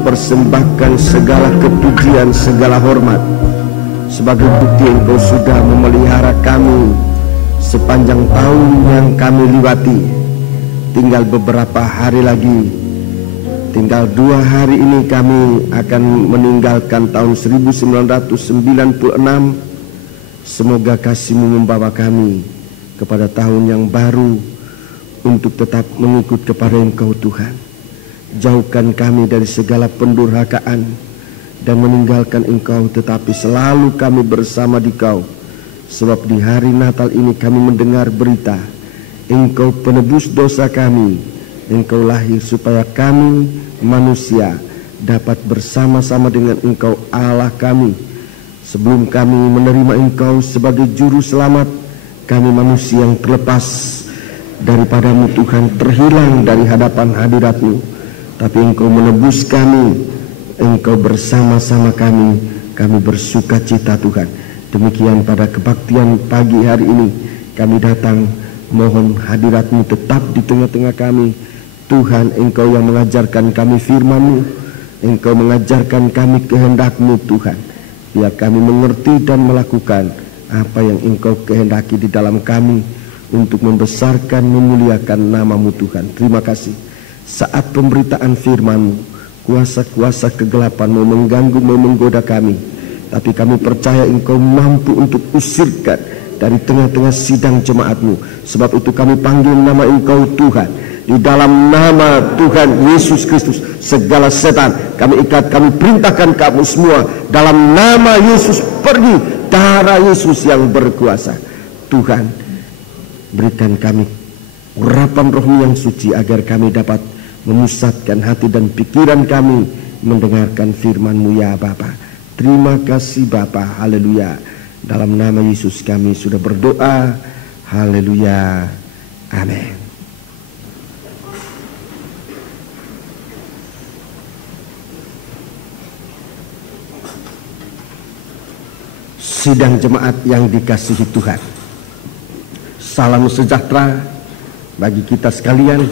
mempersembahkan segala kepujian, segala hormat sebagai bukti Engkau sudah memelihara kami sepanjang tahun yang kami lewati. Tinggal beberapa hari lagi, tinggal 2 hari ini kami akan meninggalkan tahun 1996. Semoga kasih-Mu membawa kami kepada tahun yang baru untuk tetap mengikut kepada Engkau Tuhan. Jauhkan kami dari segala pendurhakaan dan meninggalkan Engkau, tetapi selalu kami bersama di Kau. Sebab di hari Natal ini kami mendengar berita Engkau penebus dosa kami. Engkau lahir supaya kami manusia dapat bersama-sama dengan Engkau Allah kami. Sebelum kami menerima Engkau sebagai juru selamat, kami manusia yang terlepas daripada-Mu Tuhan, terhilang dari hadapan hadirat-Mu. Tapi Engkau menebus kami, Engkau bersama-sama kami bersuka cita Tuhan. Demikian pada kebaktian pagi hari ini kami datang, mohon hadirat-Mu tetap di tengah-tengah kami. Tuhan, Engkau yang mengajarkan kami firman-Mu, Engkau mengajarkan kami kehendak-Mu Tuhan. Biar kami mengerti dan melakukan apa yang Engkau kehendaki di dalam kami untuk membesarkan, memuliakan nama-Mu Tuhan. Terima kasih. Saat pemberitaan firman-Mu, kuasa-kuasa kegelapan mau mengganggu, mau menggoda kami, tapi kami percaya Engkau mampu untuk usirkan dari tengah-tengah sidang jemaat-Mu. Sebab itu kami panggil nama Engkau Tuhan. Di dalam nama Tuhan Yesus Kristus, segala setan kami ikat, kami perintahkan kamu semua dalam nama Yesus pergi. Darah Yesus yang berkuasa. Tuhan, berikan kami urapan Roh-Mu yang suci agar kami dapat memusatkan hati dan pikiran kami mendengarkan firman-Mu ya Bapa. Terima kasih Bapa. Haleluya. Dalam nama Yesus kami sudah berdoa. Haleluya. Amin. Sidang jemaat yang dikasihi Tuhan, salam sejahtera bagi kita sekalian.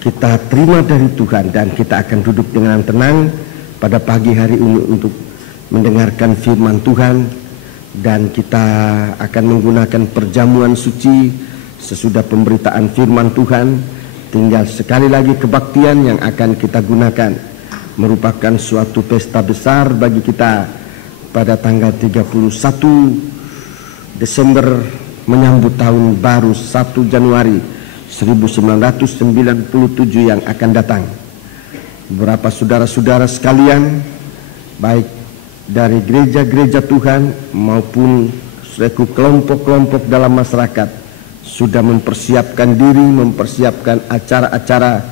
Kita terima dari Tuhan dan kita akan duduk dengan tenang pada pagi hari ini untuk mendengarkan firman Tuhan. Dan kita akan menggunakan perjamuan suci sesudah pemberitaan firman Tuhan. Tinggal sekali lagi kebaktian yang akan kita gunakan, merupakan suatu pesta besar bagi kita pada tanggal 31 Desember menyambut tahun baru 1 Januari 1997 yang akan datang. Beberapa saudara-saudara sekalian, baik dari gereja-gereja Tuhan maupun kelompok-kelompok dalam masyarakat, sudah mempersiapkan diri, mempersiapkan acara-acara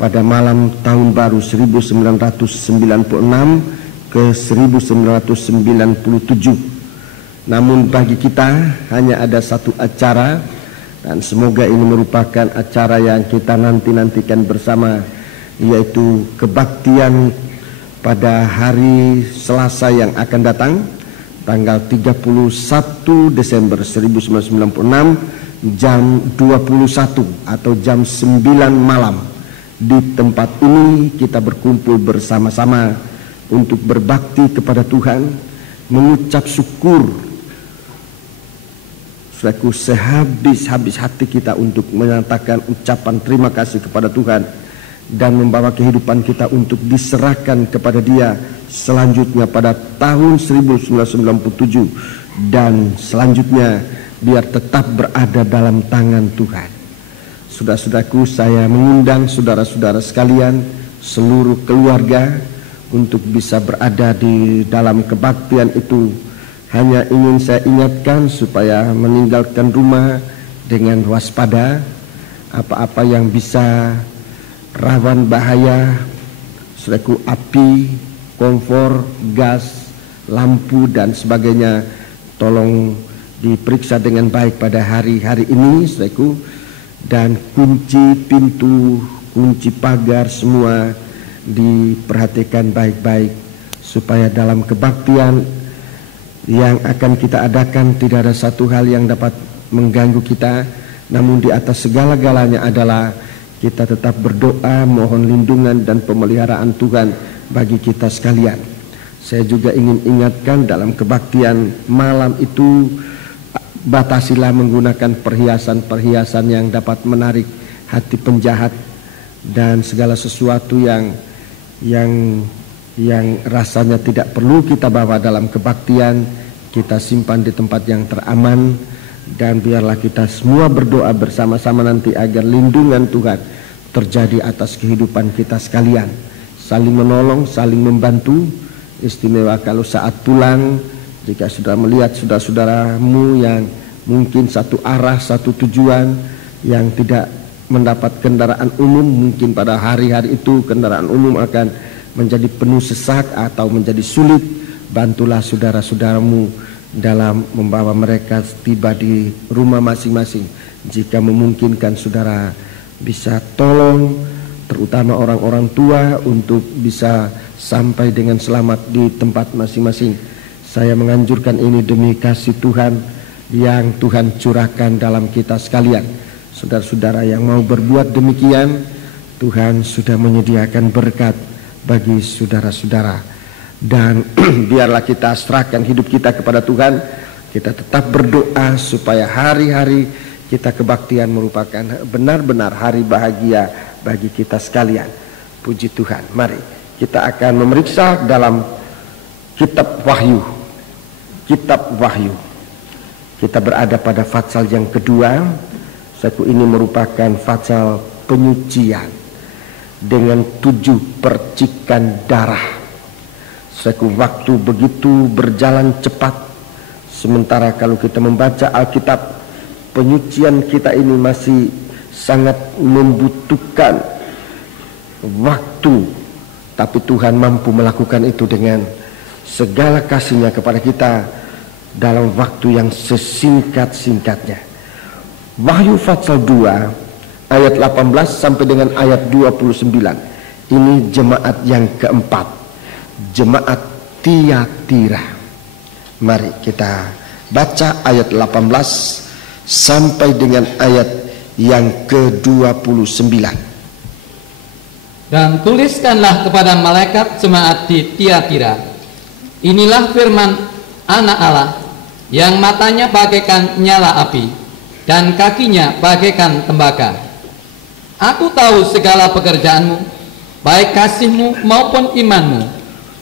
pada malam tahun baru 1996 ke 1997. Namun bagi kita hanya ada satu acara, dan semoga ini merupakan acara yang kita nanti-nantikan bersama, yaitu kebaktian pada hari Selasa yang akan datang, tanggal 31 Desember 1996 jam 21 atau jam 9 malam. Di tempat ini kita berkumpul bersama-sama untuk berbakti kepada Tuhan, mengucap syukur sehabis-habis hati kita untuk menyatakan ucapan terima kasih kepada Tuhan dan membawa kehidupan kita untuk diserahkan kepada Dia selanjutnya pada tahun 1997 dan selanjutnya biar tetap berada dalam tangan Tuhan. Saudara-saudaraku, saya mengundang saudara-saudara sekalian, seluruh keluarga untuk bisa berada di dalam kebaktian itu. Hanya ingin saya ingatkan supaya meninggalkan rumah dengan waspada. Apa-apa yang bisa rawan bahaya, saudaraku, api, kompor, gas, lampu dan sebagainya, tolong diperiksa dengan baik pada hari-hari ini, saudaraku. Dan kunci pintu, kunci pagar semua diperhatikan baik-baik supaya dalam kebaktian yang akan kita adakan tidak ada satu hal yang dapat mengganggu kita. Namun di atas segala-galanya adalah kita tetap berdoa, mohon lindungan dan pemeliharaan Tuhan bagi kita sekalian. Saya juga ingin ingatkan dalam kebaktian malam itu, batasilah menggunakan perhiasan-perhiasan yang dapat menarik hati penjahat dan segala sesuatu yang rasanya tidak perlu kita bawa dalam kebaktian, kita simpan di tempat yang teraman. Dan biarlah kita semua berdoa bersama-sama nanti agar lindungan Tuhan terjadi atas kehidupan kita sekalian, saling menolong, saling membantu. Istimewa kalau saat pulang, jika sudah melihat saudara-saudaramu yang mungkin satu arah, satu tujuan, yang tidak mendapat kendaraan umum, mungkin pada hari-hari itu kendaraan umum akan menjadi penuh sesak atau menjadi sulit, bantulah saudara-saudaramu dalam membawa mereka tiba di rumah masing-masing. Jika memungkinkan, saudara bisa tolong terutama orang-orang tua untuk bisa sampai dengan selamat di tempat masing-masing. Saya menganjurkan ini demi kasih Tuhan yang Tuhan curahkan dalam kita sekalian. Saudara-saudara yang mau berbuat demikian, Tuhan sudah menyediakan berkat bagi saudara-saudara. Dan biarlah kita serahkan hidup kita kepada Tuhan. Kita tetap berdoa supaya hari-hari kita kebaktian merupakan benar-benar hari bahagia bagi kita sekalian. Puji Tuhan. Mari kita akan memeriksa dalam kitab Wahyu. Kitab Wahyu. Kita berada pada pasal yang kedua. Ini merupakan pasal penyucian dengan 7 percikan darah. Waktu begitu berjalan cepat. Sementara kalau kita membaca Alkitab, penyucian kita ini masih sangat membutuhkan waktu. Tapi Tuhan mampu melakukan itu dengan segala kasih-Nya kepada kita dalam waktu yang sesingkat-singkatnya. Wahyu pasal 2 ayat 18 sampai dengan ayat 29. Ini jemaat yang keempat, jemaat Tiatira. Mari kita baca ayat 18 sampai dengan ayat yang ke-29. Dan tuliskanlah kepada malaikat jemaat di Tiatira, inilah firman Anak Allah, yang matanya bagaikan nyala api dan kakinya bagaikan tembaga. Aku tahu segala pekerjaanmu, baik kasihmu maupun imanmu,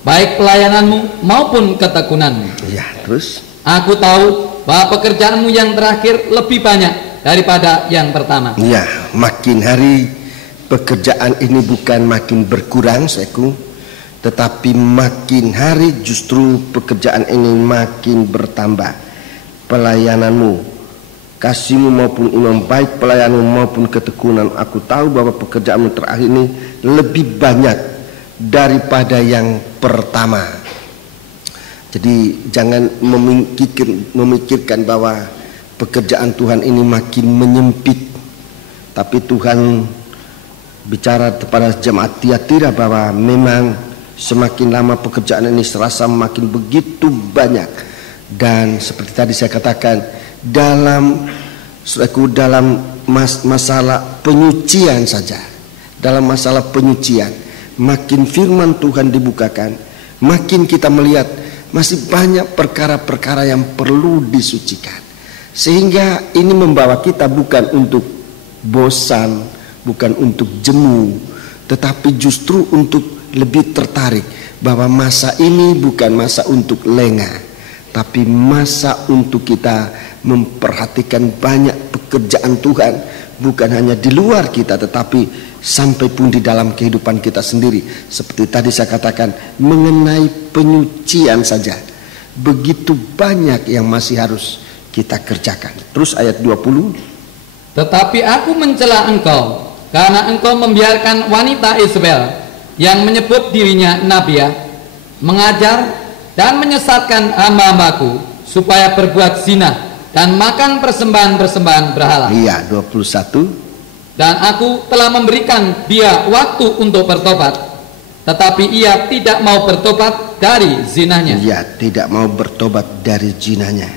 baik pelayananmu maupun ketekunanmu. Ya, terus? Aku tahu bahwa pekerjaanmu yang terakhir lebih banyak daripada yang pertama. Ya, makin hari pekerjaan ini bukan makin berkurang, saudaraku, tetapi makin hari justru pekerjaan ini makin bertambah. Pelayananmu, kasihmu maupun iman, baik pelayananmu maupun ketekunan, aku tahu bahwa pekerjaanmu terakhir ini lebih banyak daripada yang pertama. Jadi jangan memikirkan bahwa pekerjaan Tuhan ini makin menyempit. Tapi Tuhan bicara kepada jemaat Tiatira bahwa memang semakin lama pekerjaan ini serasa makin begitu banyak. Dan seperti tadi saya katakan, dalam masalah penyucian saja, dalam masalah penyucian, makin firman Tuhan dibukakan, makin kita melihat masih banyak perkara-perkara yang perlu disucikan. Sehingga ini membawa kita bukan untuk bosan, bukan untuk jemu, tetapi justru untuk lebih tertarik bahwa masa ini bukan masa untuk lengah, tapi masa untuk kita memperhatikan banyak pekerjaan Tuhan, bukan hanya di luar kita tetapi sampai pun di dalam kehidupan kita sendiri. Seperti tadi saya katakan mengenai penyucian saja, begitu banyak yang masih harus kita kerjakan. Terus ayat 20. Tetapi aku mencela engkau karena engkau membiarkan wanita Isabel yang menyebut dirinya nabiah mengajar dan menyesatkan hamba-hambaku supaya berbuat zina dan makan persembahan-persembahan berhala. Iya, 21. Dan aku telah memberikan dia waktu untuk bertobat, tetapi ia tidak mau bertobat dari zinanya. Iya, tidak mau bertobat dari zinanya.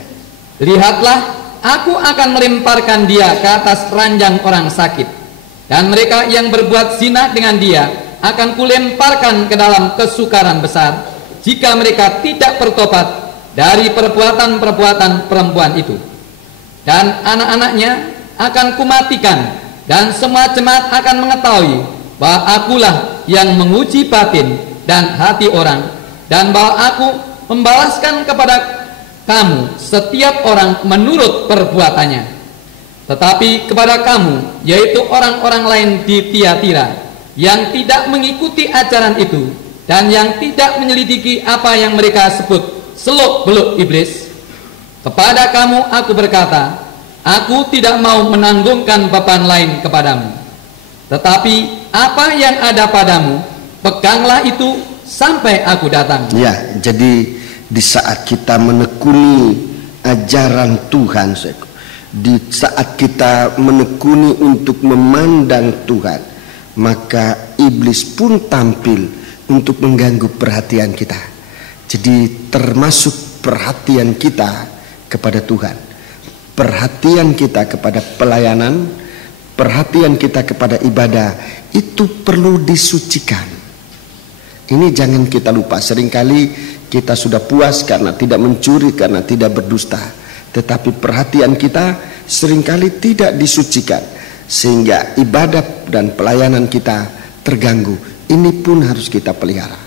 Lihatlah, aku akan melemparkan dia ke atas ranjang orang sakit, dan mereka yang berbuat zina dengan dia akan kulemparkan ke dalam kesukaran besar jika mereka tidak bertobat dari perbuatan-perbuatan perempuan itu. Dan anak-anaknya akan kumatikan, dan semua jemaat akan mengetahui bahwa akulah yang menguji batin dan hati orang, dan bahwa aku membalaskan kepada kamu setiap orang menurut perbuatannya. Tetapi kepada kamu, yaitu orang-orang lain di Tiatira, yang tidak mengikuti ajaran itu dan yang tidak menyelidiki apa yang mereka sebut seluk-beluk iblis, kepada kamu aku berkata, aku tidak mau menanggungkan beban lain kepadamu. Tetapi apa yang ada padamu, peganglah itu sampai aku datang. Ya, jadi di saat kita menekuni ajaran Tuhan, di saat kita menekuni untuk memandang Tuhan, maka iblis pun tampil untuk mengganggu perhatian kita. Jadi termasuk perhatian kita kepada Tuhan, perhatian kita kepada pelayanan, perhatian kita kepada ibadah, itu perlu disucikan. Ini jangan kita lupa. Seringkali kita sudah puas karena tidak mencuri, karena tidak berdusta, tetapi perhatian kita seringkali tidak disucikan, sehingga ibadah dan pelayanan kita terganggu. Ini pun harus kita pelihara,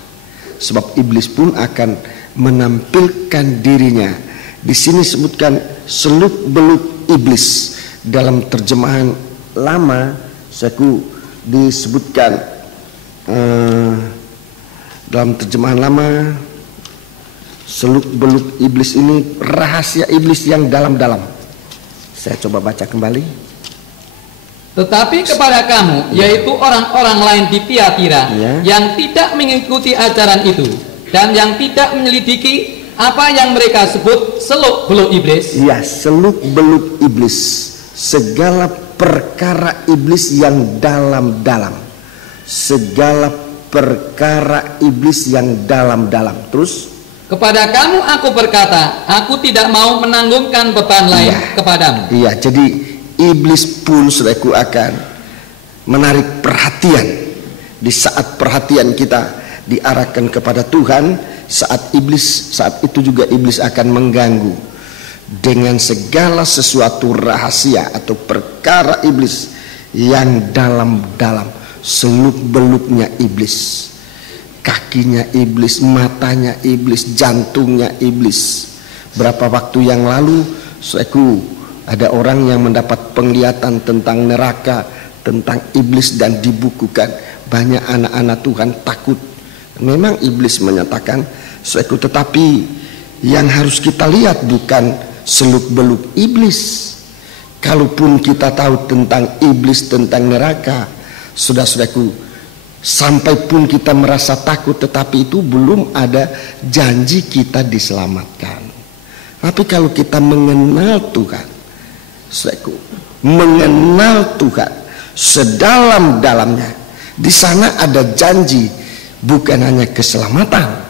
sebab iblis pun akan menampilkan dirinya. Di sini sebutkan seluk-beluk iblis. Dalam terjemahan lama disebutkan, dalam terjemahan lama, seluk-beluk iblis ini rahasia iblis yang dalam-dalam. Saya coba baca kembali. Tetapi kepada kamu, yaitu orang-orang lain di Tiatira, yang tidak mengikuti ajaran itu dan yang tidak menyelidiki apa yang mereka sebut seluk-beluk iblis. Ya, seluk-beluk iblis, segala perkara iblis yang dalam-dalam, segala perkara iblis yang dalam-dalam. Terus, kepada kamu aku berkata, aku tidak mau menanggungkan beban lain kepadamu. Iya, jadi iblis pun saudaraku akan menarik perhatian. Di saat perhatian kita diarahkan kepada Tuhan, saat itu juga iblis akan mengganggu dengan segala sesuatu rahasia atau perkara iblis yang dalam-dalam, seluk-beluknya iblis. Kakinya iblis, matanya iblis, jantungnya iblis. Berapa waktu yang lalu, ada orang yang mendapat penglihatan tentang neraka, tentang iblis, dan dibukukan. Banyak anak-anak Tuhan takut. Memang iblis menyatakan, tetapi yang harus kita lihat bukan seluk-beluk iblis. Kalaupun kita tahu tentang iblis, tentang neraka, saudaraku, sampai pun kita merasa takut, tetapi itu belum ada janji kita diselamatkan. Tapi kalau kita mengenal Tuhan, mengenal Tuhan sedalam-dalamnya, di sana ada janji, bukan hanya keselamatan,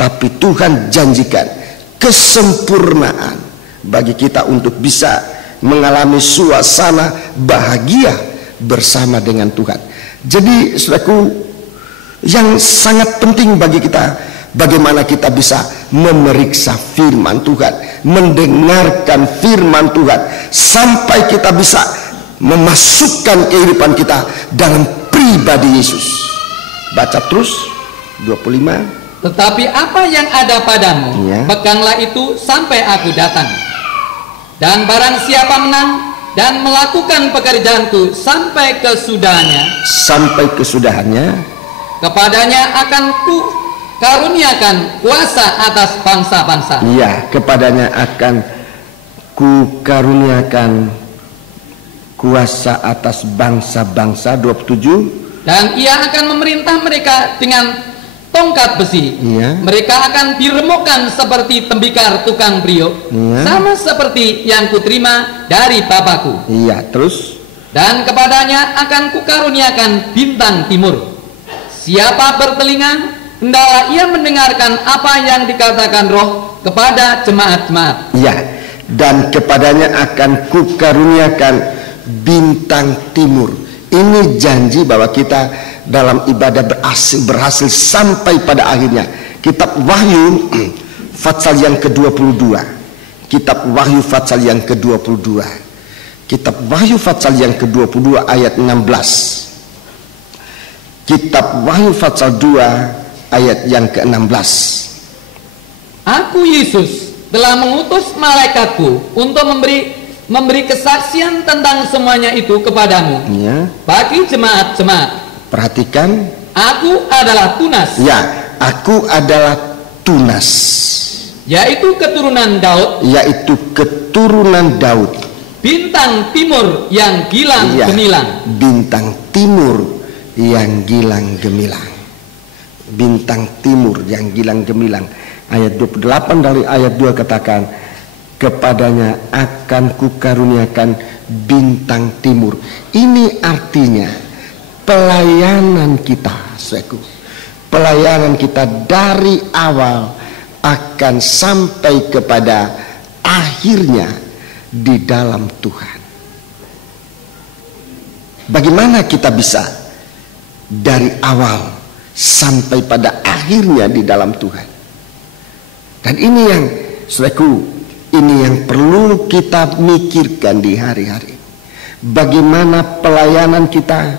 tapi Tuhan janjikan kesempurnaan bagi kita untuk bisa mengalami suasana bahagia bersama dengan Tuhan. Jadi saudaraku, yang sangat penting bagi kita, bagaimana kita bisa memeriksa firman Tuhan, mendengarkan firman Tuhan, sampai kita bisa memasukkan kehidupan kita dalam pribadi Yesus. Baca terus 25. Tetapi apa yang ada padamu, peganglah itu sampai aku datang. Dan barang siapa menang dan melakukan pekerjaanku sampai kesudahannya, kepadanya akan ku karuniakan kuasa atas bangsa-bangsa. Iya, kepadanya akan ku karuniakan kuasa atas bangsa-bangsa. 27. Dan ia akan memerintah mereka dengan tongkat besi. Mereka akan diremukkan seperti tembikar tukang priuk, sama seperti yang kuterima dari Bapakku. Terus. Dan kepadanya akan kukaruniakan bintang timur. Siapa bertelinga, hendaklah ia mendengarkan apa yang dikatakan Roh kepada jemaat-jemaat. Dan kepadanya akan kukaruniakan bintang timur. Ini janji bahwa kita dalam ibadah berhasil sampai pada akhirnya. Kitab Wahyu pasal yang ke-22. Kitab Wahyu pasal yang ke-22. Kitab Wahyu pasal yang ke-22 ayat 16. Kitab Wahyu pasal 2 ayat yang ke-16. Aku Yesus telah mengutus malaikatku untuk memberi kesaksian tentang semuanya itu kepadamu, Ya. bagi jemaat-jemaat. Perhatikan. Aku adalah Tunas, Ya, aku adalah Tunas, yaitu keturunan Daud, yaitu keturunan Daud. bintang timur yang gilang Ya, gemilang. bintang timur yang gilang gemilang. Bintang timur yang gilang gemilang. Ayat 28 dari ayat 2 katakan, kepadanya akan kukaruniakan bintang timur. Ini artinya pelayanan kita, saudaraku. Pelayanan kita dari awal akan sampai kepada akhirnya di dalam Tuhan. Bagaimana kita bisa dari awal sampai pada akhirnya di dalam Tuhan? Dan ini yang, saudaraku, ini yang perlu kita mikirkan di hari-hari. Bagaimana pelayanan kita,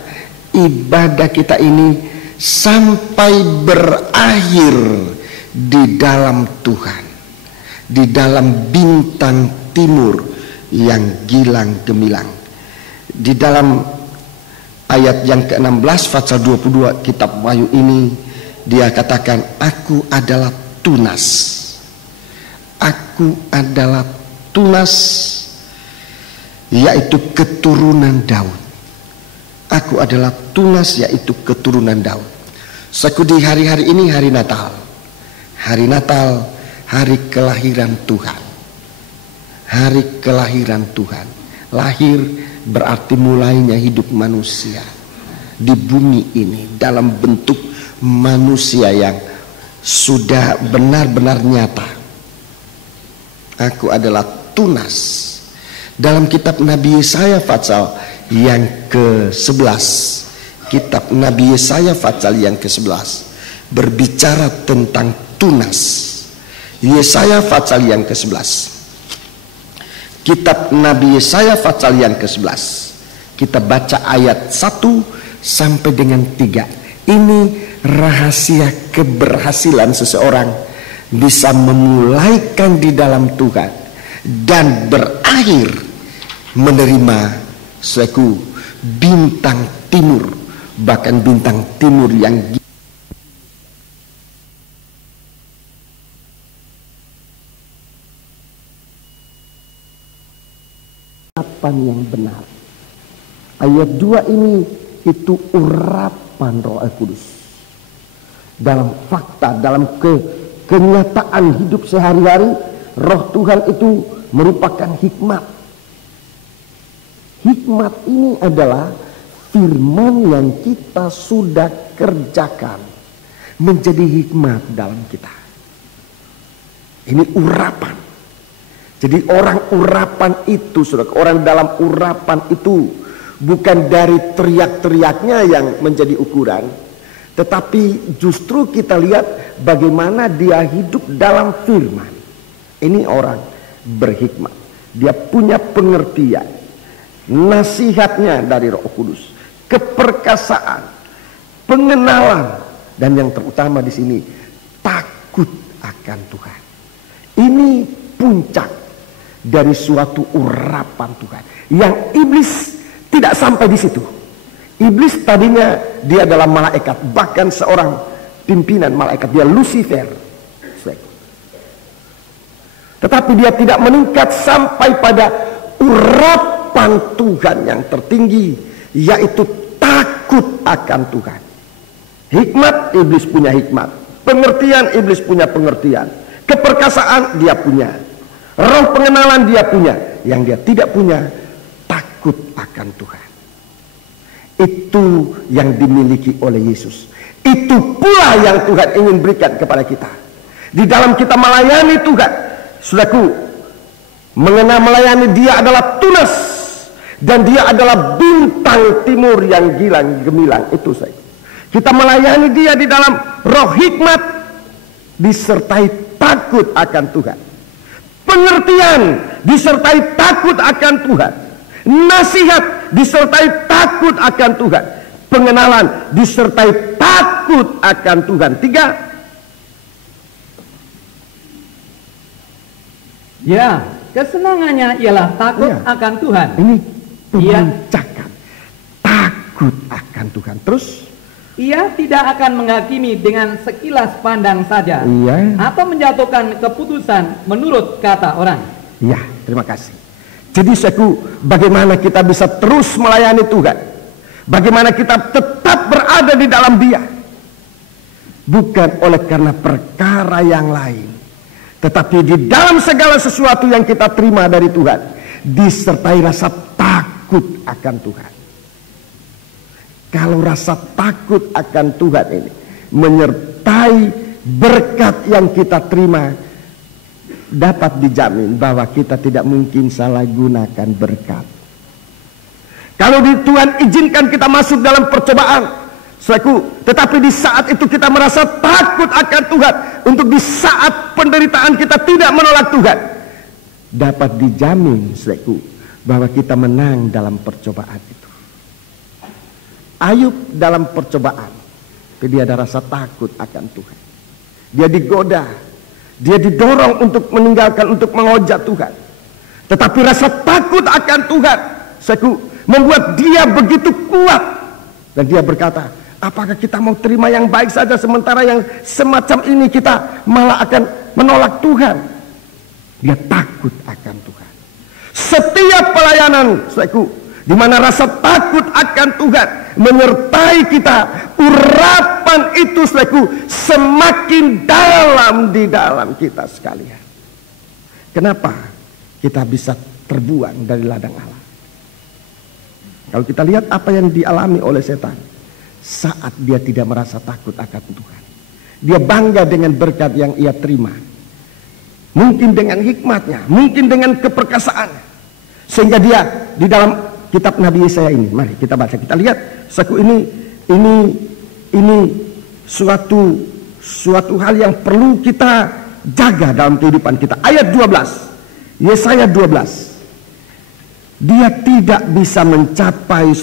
ibadah kita ini sampai berakhir di dalam Tuhan, di dalam bintang timur yang gilang gemilang. Di dalam ayat yang ke-16 pasal 22 kitab Wahyu ini, dia katakan, aku adalah Tunas. Aku adalah Tunas, yaitu keturunan Daud. Aku adalah Tunas, yaitu keturunan Daud. Saku, di hari-hari ini hari Natal. Hari Natal, hari kelahiran Tuhan. Hari kelahiran Tuhan. Lahir berarti mulainya hidup manusia di bumi ini dalam bentuk manusia yang sudah benar-benar nyata. Aku adalah Tunas. Dalam kitab Nabi Yesaya pasal yang ke-11, kitab Nabi Yesaya pasal yang ke-11 berbicara tentang Tunas. Yesaya pasal yang ke-11, kitab Nabi Yesaya pasal yang ke-11, kita baca ayat 1 sampai dengan 3. Ini rahasia keberhasilan seseorang bisa memulaikan di dalam Tuhan dan berakhir menerima suatu bintang timur, bahkan bintang timur yang yang benar. Ayat 2 ini itu urapan Roh Kudus dalam fakta, dalam kenyataan hidup sehari-hari. Roh Tuhan itu merupakan hikmat. Hikmat ini adalah firman yang kita sudah kerjakan menjadi hikmat dalam kita. Ini urapan. Jadi orang urapan itu, saudara, orang dalam urapan itu bukan dari teriak-teriaknya yang menjadi ukuran, tetapi justru kita lihat bagaimana dia hidup dalam firman. Ini orang berhikmat. Dia punya pengertian, nasihatnya dari Roh Kudus, keperkasaan, pengenalan, dan yang terutama di sini takut akan Tuhan. Ini puncak dari suatu urapan Tuhan yang iblis tidak sampai di situ. Iblis tadinya dia adalah malaikat, bahkan seorang pimpinan malaikat, dia Lucifer. Tetapi dia tidak meningkat sampai pada urapan Tuhan yang tertinggi, yaitu takut akan Tuhan. Hikmat, iblis punya hikmat. Pengertian, iblis punya pengertian. Keperkasaan dia punya. Roh pengenalan dia punya. Yang dia tidak punya, takut akan Tuhan. Itu yang dimiliki oleh Yesus. Itu pula yang Tuhan ingin berikan kepada kita. Di dalam kita melayani Tuhan, saudaraku, mengenal melayani, dia adalah Tunas, dan dia adalah bintang timur yang gilang gemilang. Itu saya. Kita melayani Dia di dalam roh hikmat, disertai takut akan Tuhan. Pengertian disertai takut akan Tuhan. Nasihat disertai takut akan Tuhan. Pengenalan disertai takut akan Tuhan. 3. Ya, kesenangannya ialah takut akan Tuhan. Ini pemancakan takut akan Tuhan. Terus ia tidak akan menghakimi dengan sekilas pandang saja, atau menjatuhkan keputusan menurut kata orang. Ya, terima kasih. Jadi saudaraku, bagaimana kita bisa terus melayani Tuhan? Bagaimana kita tetap berada di dalam Dia? Bukan oleh karena perkara yang lain, tetapi di dalam segala sesuatu yang kita terima dari Tuhan, disertai rasa takut akan Tuhan. Kalau rasa takut akan Tuhan ini menyertai berkat yang kita terima, dapat dijamin bahwa kita tidak mungkin salah gunakan berkat. Kalau Tuhan izinkan kita masuk dalam percobaan, saudaraku, tetapi di saat itu kita merasa takut akan Tuhan, untuk di saat penderitaan kita tidak menolak Tuhan, dapat dijamin, saudaraku, bahwa kita menang dalam percobaan itu. Ayub dalam percobaan, dia ada rasa takut akan Tuhan. Dia digoda, dia didorong untuk meninggalkan, untuk menghujat Tuhan. Tetapi rasa takut akan Tuhan, membuat dia begitu kuat. Dan dia berkata, apakah kita mau terima yang baik saja, sementara yang semacam ini kita malah akan menolak Tuhan. Dia takut akan Tuhan. Setiap pelayanan, di mana rasa takut akan Tuhan menyertai kita, urapan itu semakin dalam di dalam kita sekalian. Kenapa kita bisa terbuang dari ladang Allah? Kalau kita lihat apa yang dialami oleh setan saat dia tidak merasa takut akan Tuhan, dia bangga dengan berkat yang ia terima, mungkin dengan hikmatnya, mungkin dengan keperkasaannya, sehingga dia di dalam kitab Nabi Yesaya ini, mari kita baca, kita lihat, ini suatu hal yang perlu kita jaga dalam kehidupan kita. Ayat 12, Yesaya 12. Dia tidak bisa mencapai,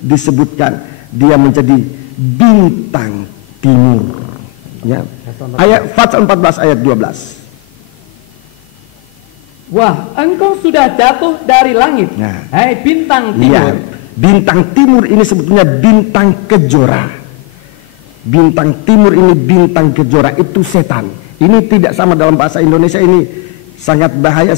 disebutkan dia menjadi bintang timur. Ya. Ayat Fatsal 14 ayat 12. Wah, engkau sudah jatuh dari langit, hai bintang timur. Bintang timur ini sebetulnya bintang kejora. Bintang timur ini bintang kejora, itu setan. Ini tidak sama dalam bahasa Indonesia, ini sangat bahaya,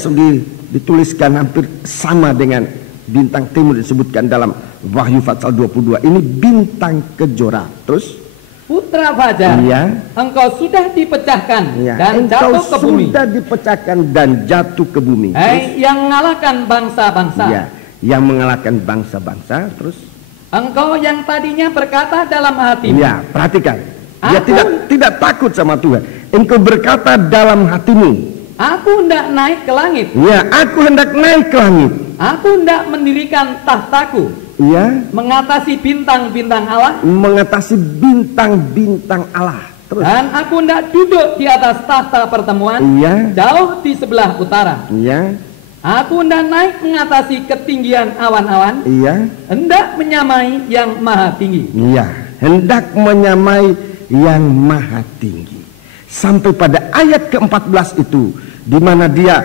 dituliskan hampir sama dengan bintang timur disebutkan dalam Wahyu Fatsal 22. Ini bintang kejora. Terus putra fajar, engkau sudah dipecahkan dan jatuh ke bumi. Sudah dipecahkan dan jatuh ke bumi. Hai yang mengalahkan bangsa-bangsa. Yang mengalahkan bangsa-bangsa. Terus engkau yang tadinya berkata dalam hatimu. Perhatikan. Dia tidak takut sama Tuhan. Engkau berkata dalam hatimu, aku hendak naik ke langit. Aku hendak naik ke langit. Aku hendak mendirikan tahtaku. Mengatasi bintang-bintang Allah. Mengatasi bintang-bintang Allah. Terus. Dan aku hendak duduk di atas tahta pertemuan, jauh di sebelah utara. Aku hendak naik mengatasi ketinggian awan-awan. Hendak menyamai yang maha tinggi. Hendak menyamai yang maha tinggi. Sampai pada ayat ke-14 itu, di mana dia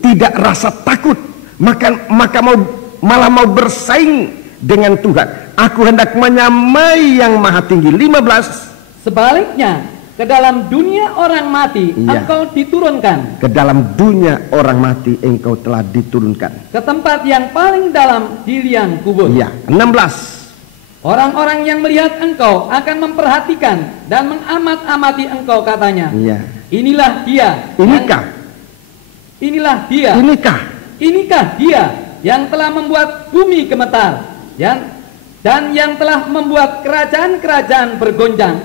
tidak rasa takut, maka malah mau bersaing dengan Tuhan. Aku hendak menyamai yang maha tinggi. 15. Sebaliknya, ke dalam dunia orang mati engkau diturunkan. Ke dalam dunia orang mati engkau telah diturunkan. Ke tempat yang paling dalam di liang kubur. 16. Orang-orang yang melihat engkau akan memperhatikan dan mengamat-amati engkau, katanya. Inilah dia. Inilah dia. Inikah dia yang telah membuat bumi gemetar, dan yang telah membuat kerajaan-kerajaan bergonjang,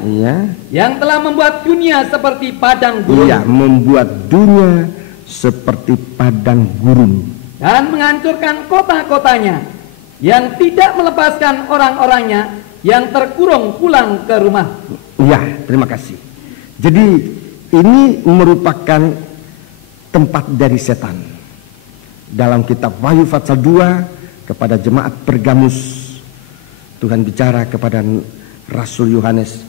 yang telah membuat dunia seperti padang gurun, membuat dunia seperti padang gurun, dan menghancurkan kota-kotanya, yang tidak melepaskan orang-orangnya yang terkurung pulang ke rumah. Ya, terima kasih. Jadi ini merupakan tempat dari setan. Dalam kitab Wahyu pasal 2 kepada jemaat Pergamus, Tuhan bicara kepada Rasul Yohanes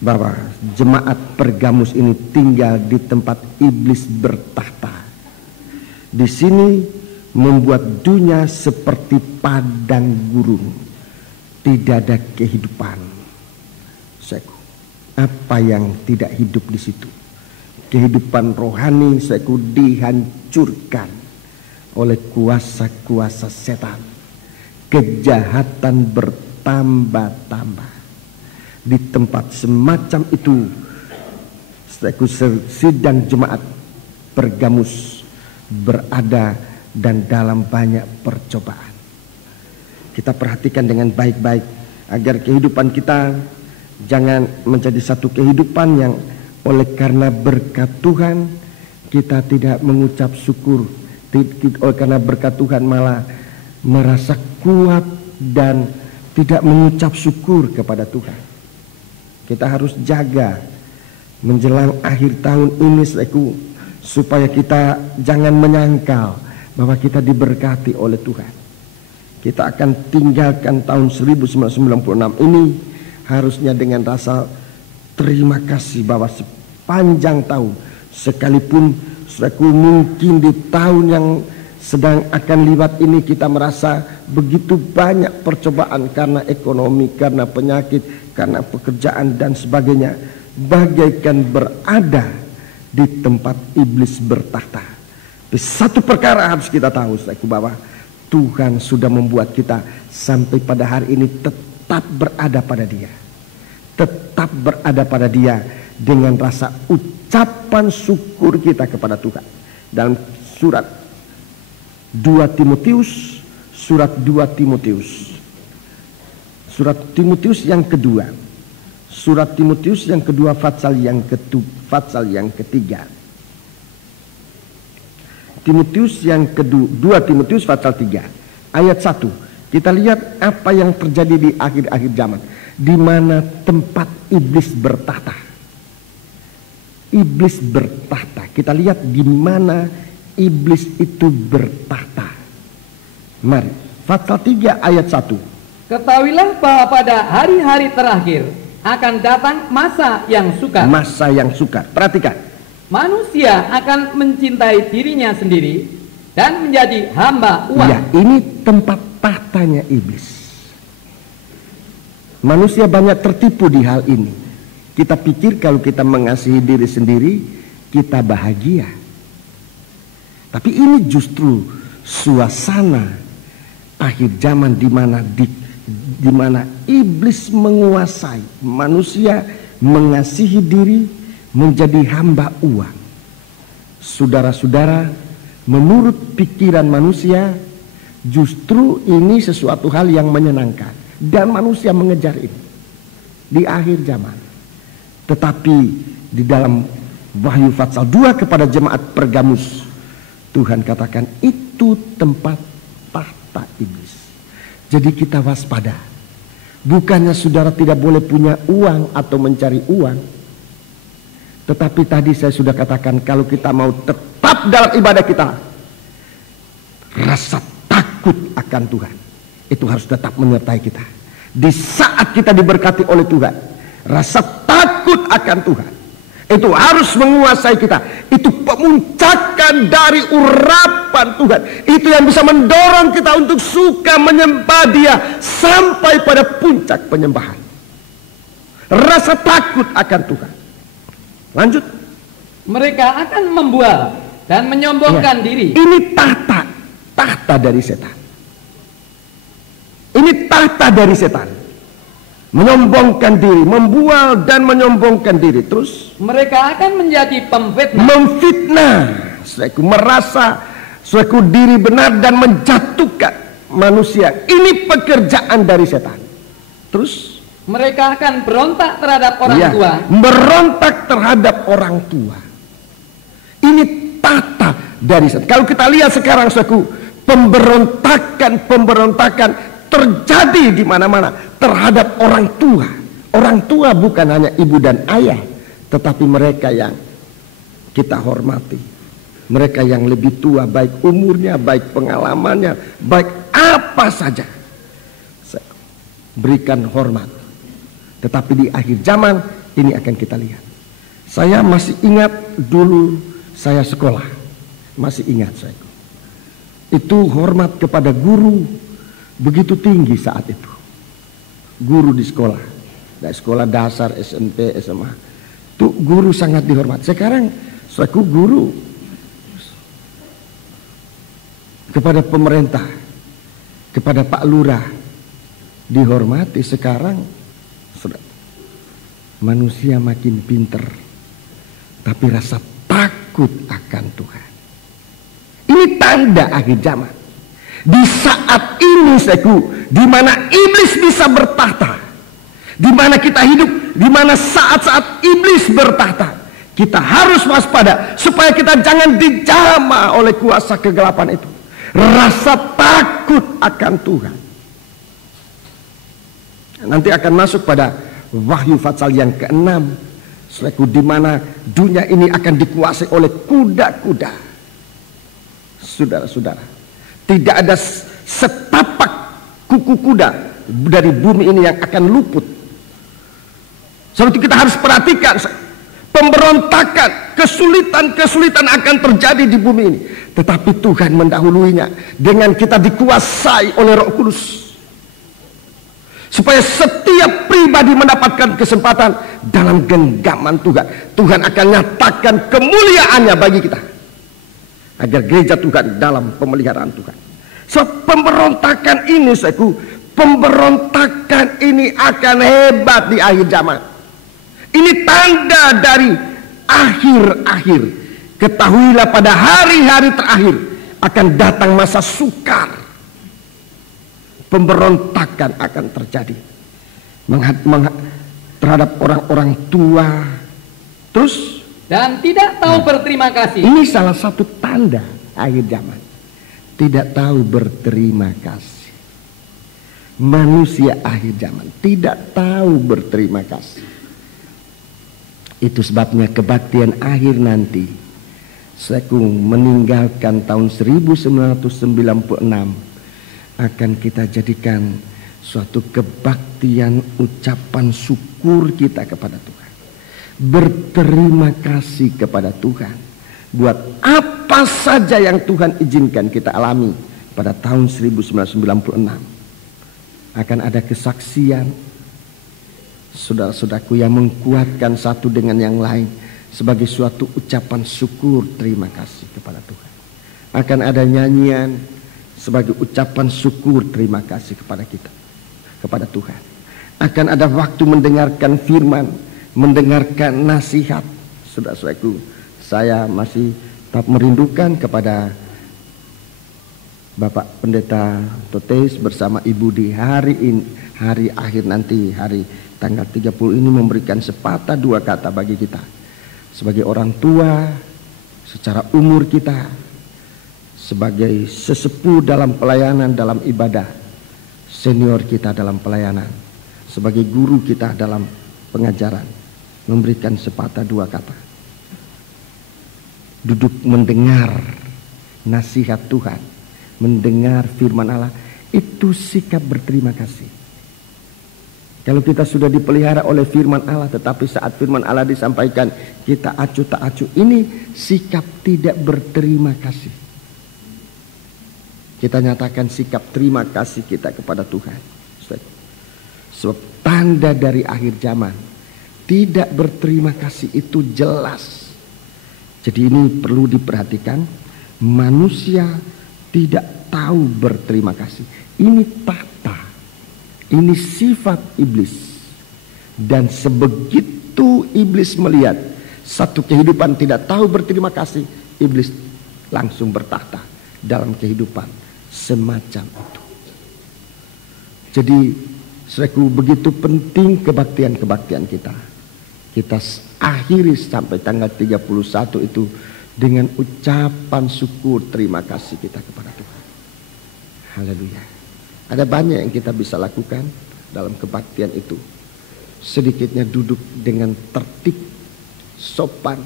bahwa jemaat Pergamus ini tinggal di tempat iblis bertahta. Di sini membuat dunia seperti padang gurun, tidak ada kehidupan. Apa yang tidak hidup di situ? Kehidupan rohani dihancurkan oleh kuasa-kuasa setan. Kejahatan bertambah-tambah. Di tempat semacam itu, sidang jemaat Pergamus berada dan dalam banyak percobaan. Kita perhatikan dengan baik-baik agar kehidupan kita jangan menjadi satu kehidupan yang oleh karena berkat Tuhan kita tidak mengucap syukur. Oleh karena berkat Tuhan malah merasa kuat dan tidak mengucap syukur kepada Tuhan. Kita harus jaga menjelang akhir tahun ini supaya kita jangan menyangkal bahwa kita diberkati oleh Tuhan. Kita akan tinggalkan tahun 1996 ini harusnya dengan rasa terima kasih bahwa sepanjang tahun, sekalipun mungkin di tahun yang sedang akan liwat ini kita merasa begitu banyak percobaan karena ekonomi, karena penyakit, karena pekerjaan dan sebagainya, bagaikan berada di tempat iblis bertahta. Tapi satu perkara harus kita tahu, bahwa Tuhan sudah membuat kita sampai pada hari ini tetap berada pada Dia. Tetap berada pada Dia dengan rasa ucapan syukur kita kepada Tuhan. Dalam surat 2 Timotius, surat 2 Timotius, surat Timotius yang kedua, surat Timotius yang kedua pasal yang ketiga. Timotius yang kedua, 2 Timotius pasal 3 ayat 1. Kita lihat apa yang terjadi di akhir-akhir zaman, di mana tempat iblis bertahta. Iblis bertahta. Kita lihat di mana iblis itu bertahta. Mari, pasal 3 ayat 1. Ketahuilah bahwa pada hari-hari terakhir akan datang masa yang sukar. Masa yang sukar. Perhatikan. Manusia akan mencintai dirinya sendiri dan menjadi hamba uang. Ya, ini tempat tahtanya iblis. Manusia banyak tertipu di hal ini. Kita pikir kalau kita mengasihi diri sendiri, kita bahagia. Tapi ini justru suasana akhir zaman di mana iblis menguasai manusia, mengasihi diri, menjadi hamba uang. Saudara-saudara, menurut pikiran manusia, justru ini sesuatu hal yang menyenangkan dan manusia mengejar ini di akhir zaman. Tetapi di dalam Wahyu pasal 2 kepada jemaat Pergamus, Tuhan katakan itu tempat tahta iblis. Jadi kita waspada. Bukannya saudara tidak boleh punya uang atau mencari uang, tetapi tadi saya sudah katakan, kalau kita mau tetap dalam ibadah kita, rasa takut akan Tuhan itu harus tetap menyertai kita. Di saat kita diberkati oleh Tuhan, rasa takut akan Tuhan itu harus menguasai kita. Itu pemuncakan dari urapan Tuhan. Itu yang bisa mendorong kita untuk suka menyembah Dia sampai pada puncak penyembahan. Rasa takut akan Tuhan. Lanjut. Mereka akan membual dan menyombongkan diri. Ini tahta dari setan. Ini tahta dari setan. Menyombongkan diri, membual dan menyombongkan diri. Terus mereka akan menjadi pemfitnah. Memfitnah, merasa diri benar dan menjatuhkan manusia. Ini pekerjaan dari setan. Terus mereka akan berontak terhadap orang tua. Berontak terhadap orang tua. Ini tata dari setan. Kalau kita lihat sekarang, pemberontakan terjadi di mana-mana terhadap orang tua. Orang tua bukan hanya ibu dan ayah, tetapi mereka yang kita hormati. Mereka yang lebih tua, baik umurnya, baik pengalamannya, baik apa saja. Berikan hormat. Tetapi di akhir zaman ini akan kita lihat. Saya masih ingat dulu saya sekolah. Masih ingat saya. Itu hormat kepada guru begitu tinggi saat itu. Guru di sekolah. Dari sekolah dasar, SMP, SMA. Itu guru sangat dihormat. Sekarang suatu guru kepada pemerintah, kepada Pak Lurah dihormati. Sekarang sudah manusia makin pinter, tapi rasa takut akan Tuhan. Ini tanda akhir zaman. Di saat ini di mana iblis bisa bertahta, di mana kita hidup, di mana saat-saat iblis bertahta, kita harus waspada supaya kita jangan dijamah oleh kuasa kegelapan itu. Rasa takut akan Tuhan. Nanti akan masuk pada Wahyu pasal yang ke-6, di mana dunia ini akan dikuasai oleh kuda-kuda. Saudara-saudara, tidak ada setapak kuku kuda dari bumi ini yang akan luput. Sebab itu kita harus perhatikan, pemberontakan, kesulitan-kesulitan akan terjadi di bumi ini. Tetapi Tuhan mendahuluinya dengan kita dikuasai oleh Roh Kudus. Supaya setiap pribadi mendapatkan kesempatan dalam genggaman Tuhan. Tuhan akan nyatakan kemuliaannya bagi kita. Agar gereja Tuhan dalam pemeliharaan Tuhan. So, pemberontakan ini, pemberontakan ini akan hebat di akhir zaman. Ini tanda dari akhir-akhir. Ketahuilah pada hari-hari terakhir akan datang masa sukar. Pemberontakan akan terjadi terhadap orang-orang tua. Terus dan tidak tahu berterima kasih. Ini salah satu tanda akhir zaman. Tidak tahu berterima kasih. Manusia akhir zaman tidak tahu berterima kasih. Itu sebabnya kebaktian akhir nanti, Seku meninggalkan tahun 1996, akan kita jadikan suatu kebaktian ucapan syukur kita kepada Tuhan. Berterima kasih kepada Tuhan buat apa saja yang Tuhan izinkan kita alami pada tahun 1996. Akan ada kesaksian saudara-saudaraku yang menguatkan satu dengan yang lain sebagai suatu ucapan syukur terima kasih kepada Tuhan. Akan ada nyanyian sebagai ucapan syukur terima kasih kepada kita, kepada Tuhan. Akan ada waktu mendengarkan firman, mendengarkan nasihat. Saudara-saudaraku, saya masih tetap merindukan kepada Bapak Pendeta Totes bersama Ibu di hari ini, hari akhir nanti, hari tanggal 30 ini memberikan sepatah dua kata bagi kita. Sebagai orang tua, secara umur kita, sebagai sesepuh dalam pelayanan, dalam ibadah, senior kita dalam pelayanan, sebagai guru kita dalam pengajaran, memberikan sepatah dua kata. Duduk mendengar nasihat Tuhan, mendengar firman Allah, itu sikap berterima kasih. Kalau kita sudah dipelihara oleh firman Allah, tetapi saat firman Allah disampaikan kita acuh tak acuh, ini sikap tidak berterima kasih. Kita nyatakan sikap terima kasih kita kepada Tuhan. Sebab tanda dari akhir zaman, tidak berterima kasih itu jelas. Jadi ini perlu diperhatikan, manusia tidak tahu berterima kasih. Ini tata, ini sifat iblis. Dan sebegitu iblis melihat satu kehidupan tidak tahu berterima kasih, iblis langsung bertahta dalam kehidupan semacam itu. Jadi saudaraku, begitu penting kebaktian-kebaktian kita. Kita akhiri sampai tanggal 31 itu dengan ucapan syukur terima kasih kita kepada Tuhan. Haleluya. Ada banyak yang kita bisa lakukan dalam kebaktian itu. Sedikitnya duduk dengan tertib, sopan,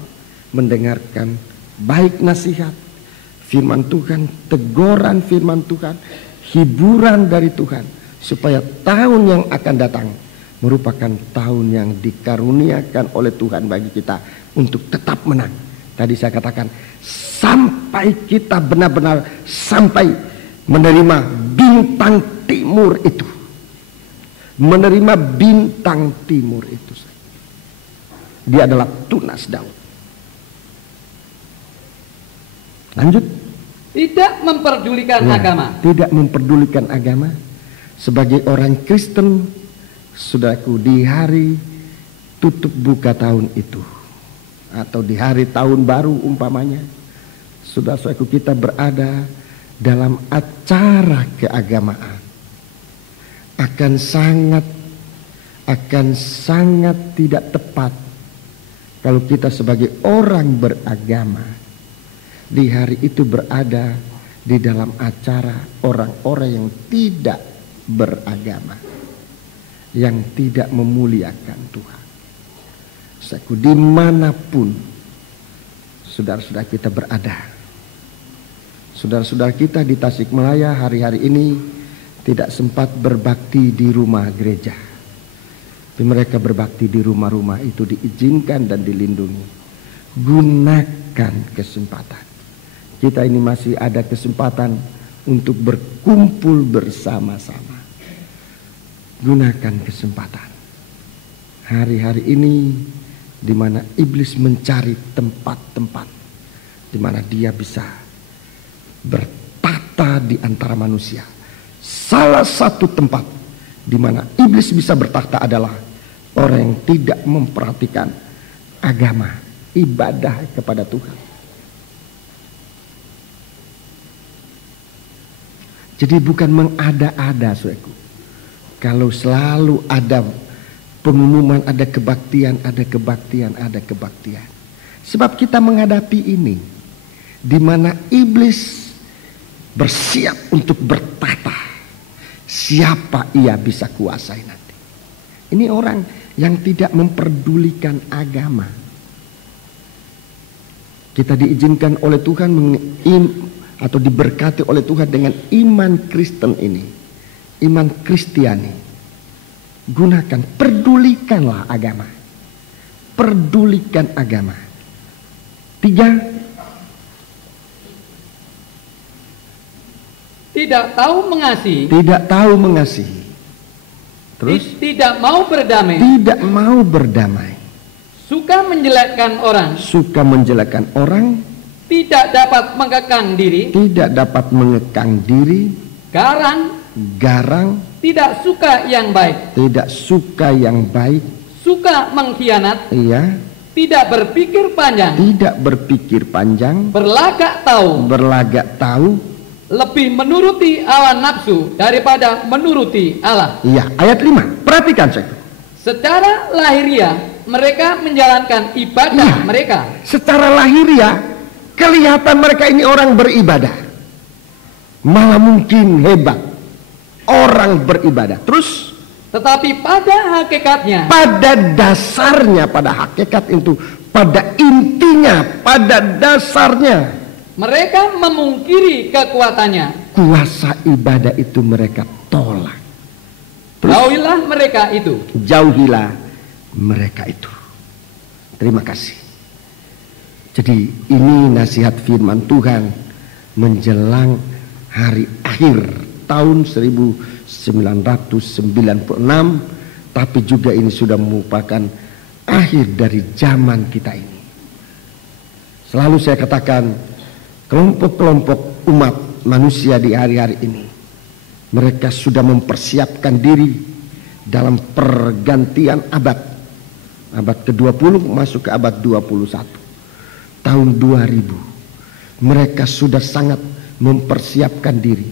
mendengarkan baik nasihat firman Tuhan, teguran firman Tuhan, hiburan dari Tuhan, supaya tahun yang akan datang merupakan tahun yang dikaruniakan oleh Tuhan bagi kita untuk tetap menang. Tadi saya katakan, sampai kita benar-benar sampai menerima bintang timur itu. Menerima bintang timur itu. Dia adalah tunas Daud. Lanjut. Tidak memperdulikan agama. Tidak memperdulikan agama. Sebagai orang Kristen, saudaraku, di hari tutup buka tahun itu, atau di hari tahun baru umpamanya, saudara-saudaraku, kita berada dalam acara keagamaan. Akan sangat tidak tepat kalau kita sebagai orang beragama di hari itu berada di dalam acara orang-orang yang tidak beragama, yang tidak memuliakan Tuhan. Saudaraku, dimanapun saudara-saudara kita berada, saudara-saudara kita di Tasikmalaya hari-hari ini tidak sempat berbakti di rumah gereja, tapi mereka berbakti di rumah-rumah itu diizinkan dan dilindungi. Gunakan kesempatan. Kita ini masih ada kesempatan untuk berkumpul bersama-sama. Gunakan kesempatan. Hari-hari ini di mana iblis mencari tempat-tempat di mana dia bisa bertata di antara manusia. Salah satu tempat di mana iblis bisa bertakhta adalah orang yang tidak memperhatikan agama, ibadah kepada Tuhan. Jadi bukan mengada-ada, saudaraku. Kalau selalu ada pengumuman, ada kebaktian, ada kebaktian, ada kebaktian. Sebab kita menghadapi ini di mana iblis bersiap untuk bertata. Siapa ia bisa kuasai nanti? Ini orang yang tidak memperdulikan agama. Kita diizinkan oleh Tuhan atau diberkati oleh Tuhan dengan iman Kristen ini, iman Kristiani. Gunakan, perdulikanlah agama. Perdulikan agama. 3, tidak tahu mengasihi. Tidak tahu mengasihi. Terus? Tidak mau berdamai. Tidak mau berdamai. Suka menjelekkan orang. Suka menjelekkan orang. Tidak dapat mengekang diri. Tidak dapat mengekang diri. Garang. Tidak suka yang baik. Tidak suka yang baik. Suka mengkhianat. Iya. Tidak berpikir panjang. Tidak berpikir panjang. Berlagak tahu. Lebih menuruti hawa nafsu daripada menuruti Allah. Iya, ayat 5. Perhatikan saya. Secara lahiriah mereka menjalankan ibadah mereka. Secara lahiriah kelihatan mereka ini orang beribadah. Malah mungkin hebat orang beribadah. Terus, tetapi pada hakikatnya, pada dasarnya, pada hakikat itu, pada intinya, pada dasarnya, mereka memungkiri kekuatannya. Kuasa ibadah itu mereka tolak. Jauhilah mereka itu. Jauhilah mereka itu. Terima kasih. Jadi ini nasihat firman Tuhan menjelang hari akhir tahun 1996, tapi juga ini sudah merupakan akhir dari zaman kita ini. Selalu saya katakan, kelompok-kelompok umat manusia di hari-hari ini, mereka sudah mempersiapkan diri dalam pergantian abad ke-20 masuk ke abad 21, tahun 2000. Mereka sudah sangat mempersiapkan diri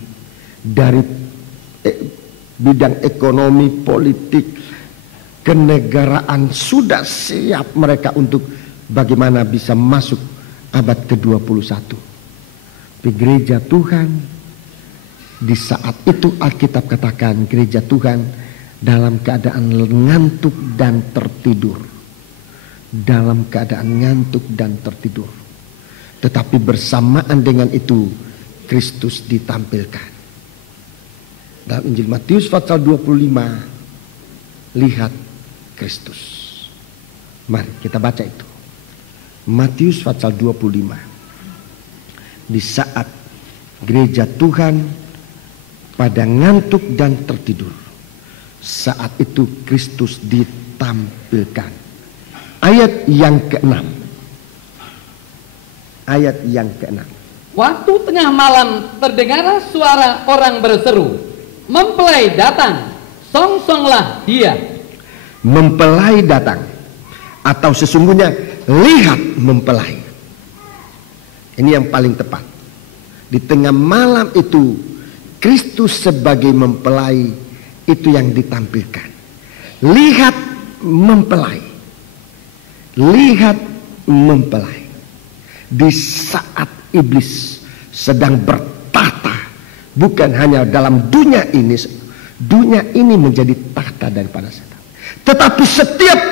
dari bidang ekonomi, politik, kenegaraan. Sudah siap mereka untuk bagaimana bisa masuk abad ke-21. Di gereja Tuhan Di saat itu Alkitab katakan gereja Tuhan dalam keadaan ngantuk dan tertidur. Dalam keadaan ngantuk dan tertidur. Tetapi bersamaan dengan itu Kristus ditampilkan. Dalam Injil Matius pasal 25, lihat Kristus. Mari kita baca itu. Matius pasal 25. Di saat gereja Tuhan pada ngantuk dan tertidur, saat itu Kristus ditampilkan. Ayat yang ke-6. Ayat yang ke-6. Waktu tengah malam terdengar suara orang berseru, "Mempelai datang, songsonglah dia." Mempelai datang, atau sesungguhnya lihat mempelai. Ini yang paling tepat. Di tengah malam itu Kristus sebagai mempelai itu yang ditampilkan. Lihat mempelai. Lihat mempelai. Di saat iblis sedang bertahta, bukan hanya dalam dunia ini menjadi tahta daripada setan, tetapi setiap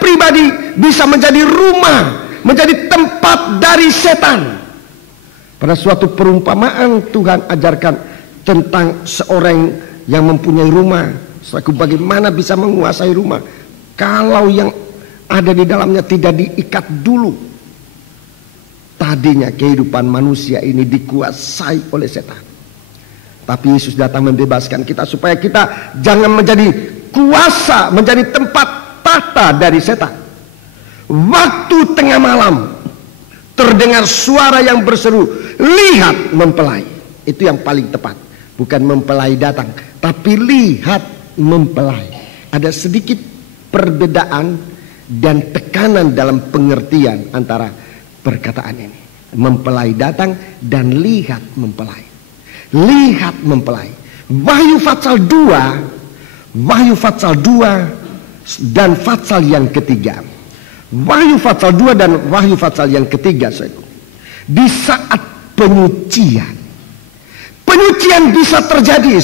pribadi bisa menjadi rumah, menjadi tempat dari setan. Pada suatu perumpamaan Tuhan ajarkan tentang seorang yang mempunyai rumah. Bagaimana bisa menguasai rumah kalau yang ada di dalamnya tidak diikat dulu. Tadinya kehidupan manusia ini dikuasai oleh setan, tapi Yesus datang membebaskan kita supaya kita jangan menjadi kuasa, menjadi tempat tahta dari setan. Waktu tengah malam terdengar suara yang berseru, lihat mempelai. Itu yang paling tepat. Bukan mempelai datang, tapi lihat mempelai. Ada sedikit perbedaan dan tekanan dalam pengertian antara perkataan ini. Mempelai datang dan lihat mempelai. Lihat mempelai. Wahyu pasal 2 dan pasal yang ketiga. Wahyu pasal 2 dan Wahyu pasal yang ketiga, di saat penyucian bisa terjadi,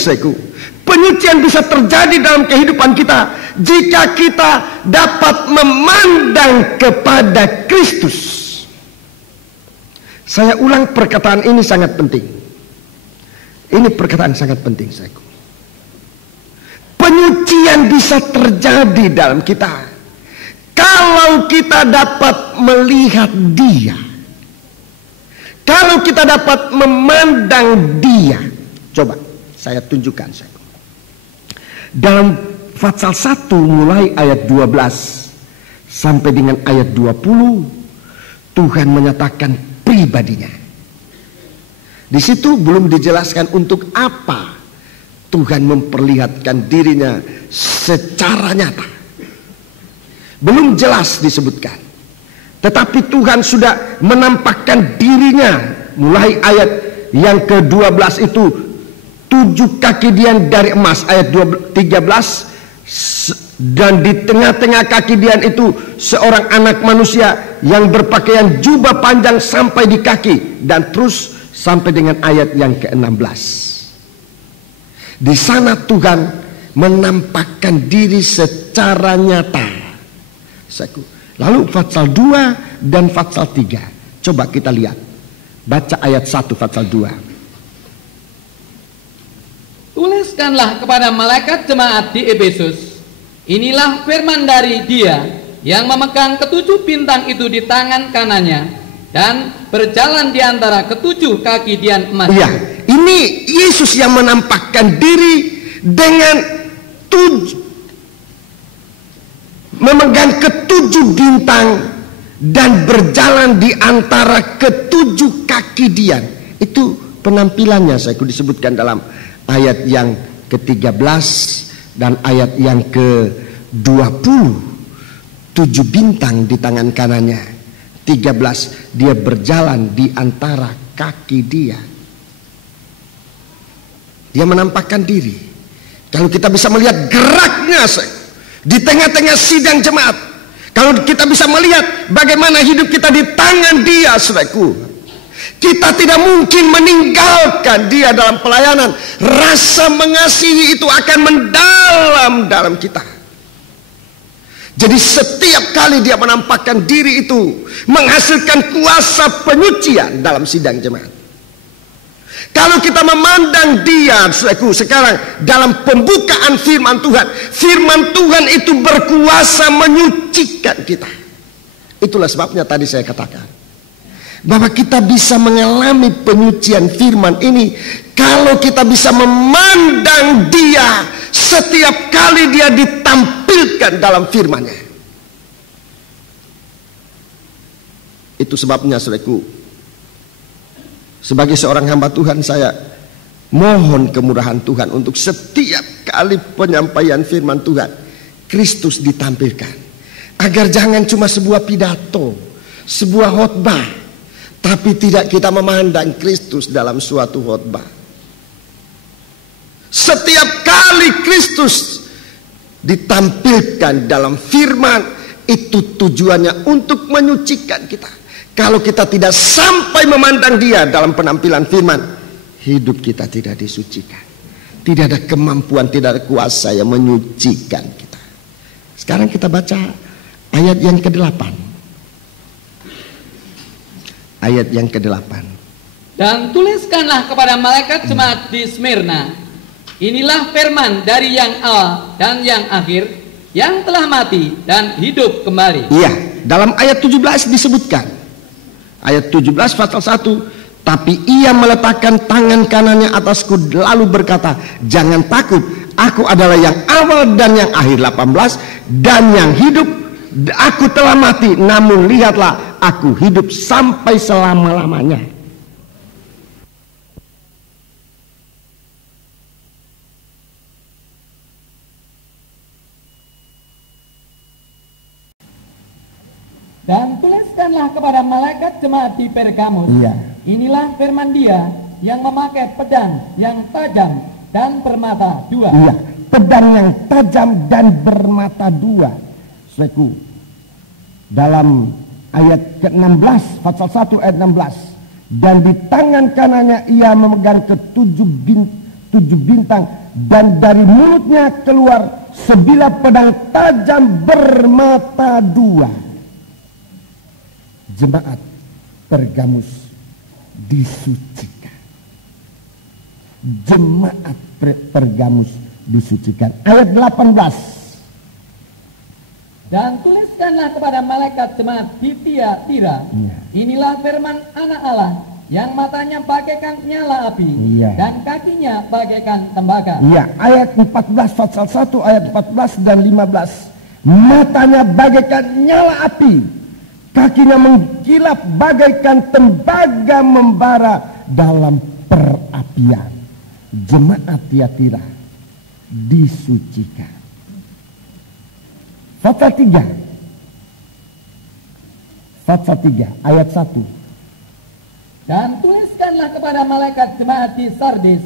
penyucian bisa terjadi dalam kehidupan kita jika kita dapat memandang kepada Kristus. Saya ulang perkataan ini sangat penting. Ini perkataan sangat penting, penyucian bisa terjadi dalam kita kalau kita dapat melihat Dia, kalau kita dapat memandang Dia. Coba saya tunjukkan. Dalam pasal 1 mulai ayat 12 sampai dengan ayat 20, Tuhan menyatakan pribadinya. Di situ belum dijelaskan untuk apa Tuhan memperlihatkan dirinya secara nyata. Belum jelas disebutkan. Tetapi Tuhan sudah menampakkan dirinya. Mulai ayat yang ke-12 itu, 7 kaki Dian dari emas. Ayat 13, dan di tengah-tengah kaki Dian itu seorang anak manusia yang berpakaian jubah panjang sampai di kaki. Dan terus sampai dengan ayat yang ke-16. Di sana Tuhan menampakkan diri secara nyata. Lalu pasal 2 dan pasal 3, coba kita lihat. Baca ayat 1 pasal 2. Tuliskanlah kepada malaikat jemaat di Efesus, inilah firman dari Dia yang memegang ketujuh bintang itu di tangan kanannya dan berjalan di antara ketujuh kaki Dian emas. Ya, ini Yesus yang menampakkan diri dengan memegang ketujuh bintang dan berjalan di antara ketujuh kaki Dian. Itu penampilannya, disebutkan dalam ayat yang ke-13 dan ayat yang ke-20. 7 bintang di tangan kanannya. 13, dia berjalan di antara kaki Dia. Dia menampakkan diri. Kalau kita bisa melihat geraknya di tengah-tengah sidang jemaat, kalau kita bisa melihat bagaimana hidup kita di tangan Dia, saudaraku, Kita tidak mungkin meninggalkan dia dalam pelayanan. Rasa mengasihi itu akan mendalam dalam kita. Jadi setiap kali dia menampakkan diri itu menghasilkan kuasa penyucian dalam sidang jemaat. Kalau kita memandang dia sekarang dalam pembukaan firman Tuhan itu berkuasa menyucikan kita. Itulah sebabnya tadi saya katakan bahwa kita bisa mengalami penyucian firman ini kalau kita bisa memandang dia setiap kali dia ditampilkan dalam firman-Nya. Itu sebabnya saudaraku, sebagai seorang hamba Tuhan, saya mohon kemurahan Tuhan untuk setiap kali penyampaian firman Tuhan Kristus ditampilkan, agar jangan cuma sebuah pidato, sebuah khotbah, tapi tidak kita memandang Kristus dalam suatu khotbah. Setiap kali Kristus ditampilkan dalam firman, itu tujuannya untuk menyucikan kita. Kalau kita tidak sampai memandang dia dalam penampilan firman, hidup kita tidak disucikan. Tidak ada kemampuan, tidak ada kuasa yang menyucikan kita. Sekarang kita baca ayat yang ke-8. Ayat yang ke-8. Dan tuliskanlah kepada malaikat jemaat di Smyrna, inilah firman dari yang awal dan yang akhir, yang telah mati dan hidup kembali. Iya, dalam ayat 17 disebutkan. Ayat 17 pasal 1, tapi ia meletakkan tangan kanannya atasku lalu berkata, jangan takut, aku adalah yang awal dan yang akhir. 18, dan yang hidup, aku telah mati, namun lihatlah aku hidup sampai selama-lamanya. Dan tuliskanlah kepada malaikat jemaat di Pergamus, inilah firman dia yang memakai pedang yang tajam dan bermata dua. Iya, pedang yang tajam dan bermata dua. Saudaraku, dalam ayat ke-16 pasal 1 ayat 16, dan di tangan kanannya ia memegang tujuh bintang, dan dari mulutnya keluar sebilah pedang tajam bermata dua. Jemaat Pergamus disucikan. Jemaat Pergamus disucikan. Ayat 18. Dan tuliskanlah kepada malaikat jemaat di Tiatira, inilah firman Anak Allah yang matanya bagaikan nyala api, dan kakinya bagaikan tembaga. Iya, ayat 14 pasal 1 ayat 14 dan 15. Matanya bagaikan nyala api, kakinya mengkilap bagaikan tembaga membara dalam perapian. Jemaat Tiatira disucikan. Pasal 3 ayat 1. Dan tuliskanlah kepada malaikat jemaat di Sardis,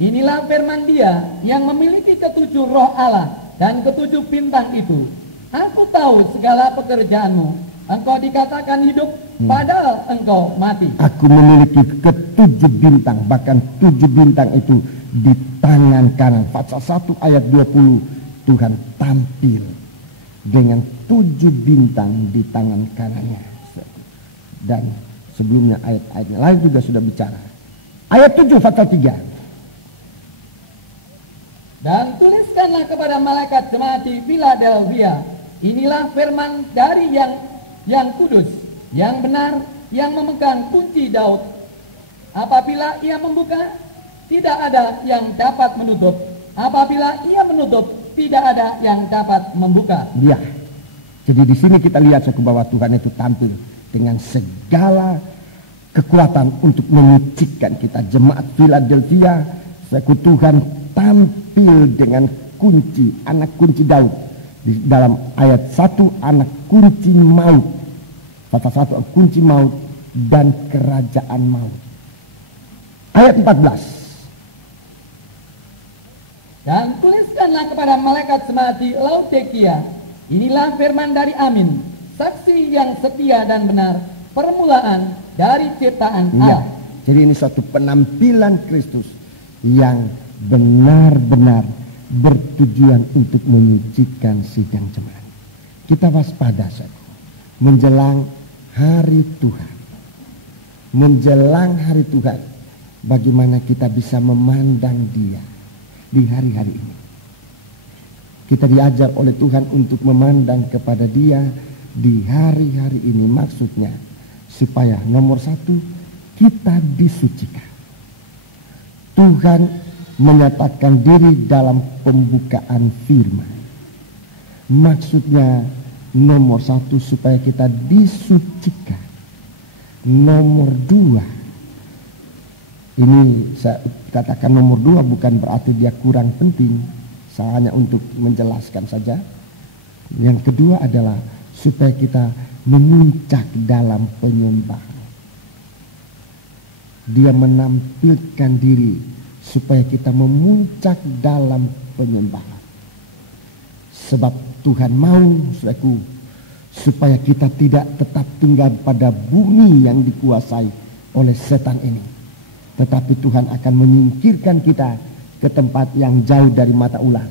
inilah firman dia yang memiliki ketujuh roh Allah dan ketujuh bintang itu. Aku tahu segala pekerjaanmu. Engkau dikatakan hidup, padahal engkau mati. Aku memiliki ketujuh bintang, bahkan 7 bintang itu di tangan kanan. Pasal 1 ayat 20, Tuhan tampil dengan 7 bintang di tangan kanannya. Dan sebelumnya ayat-ayatnya lain juga sudah bicara. Ayat 7 pasal 3. Dan tuliskanlah kepada malaikat jemaat di Philadelphia, inilah firman dari yang kudus, yang benar, yang memegang kunci Daud. Apabila ia membuka, tidak ada yang dapat menutup. Apabila ia menutup, tidak ada yang dapat membuka. Ya, jadi di sini kita lihat bahwa Tuhan itu tampil dengan segala kekuatan untuk menyucikan kita. Jemaat Philadelphia, Tuhan tampil dengan kunci, anak kunci Daud. Di dalam ayat 1, anak kunci maut. Pasal 1, kunci maut dan kerajaan maut. Ayat 14. Dan tuliskanlah kepada malaikat jemaat di Laodikia, inilah firman dari Amin, saksi yang setia dan benar, permulaan dari ciptaan Iya. Allah. Jadi ini suatu penampilan Kristus yang benar-benar bertujuan untuk menyucikan sidang jemaat. Kita waspada saja menjelang hari Tuhan. Menjelang hari Tuhan, bagaimana kita bisa memandang Dia di hari-hari ini. Kita diajar oleh Tuhan untuk memandang kepada Dia di hari-hari ini. Maksudnya supaya nomor satu, kita disucikan. Tuhan menyatakan diri dalam pembukaan firman. Maksudnya nomor satu, supaya kita disucikan. Nomor dua, ini saya katakan nomor dua bukan berarti dia kurang penting, saya hanya untuk menjelaskan saja. Yang kedua adalah supaya kita memuncak dalam penyembahan. Dia menampilkan diri supaya kita memuncak dalam penyembahan. Sebab Tuhan mau, saudaraku, supaya kita tidak tetap tinggal pada bumi yang dikuasai oleh setan ini. Tetapi Tuhan akan menyingkirkan kita ke tempat yang jauh dari mata ular.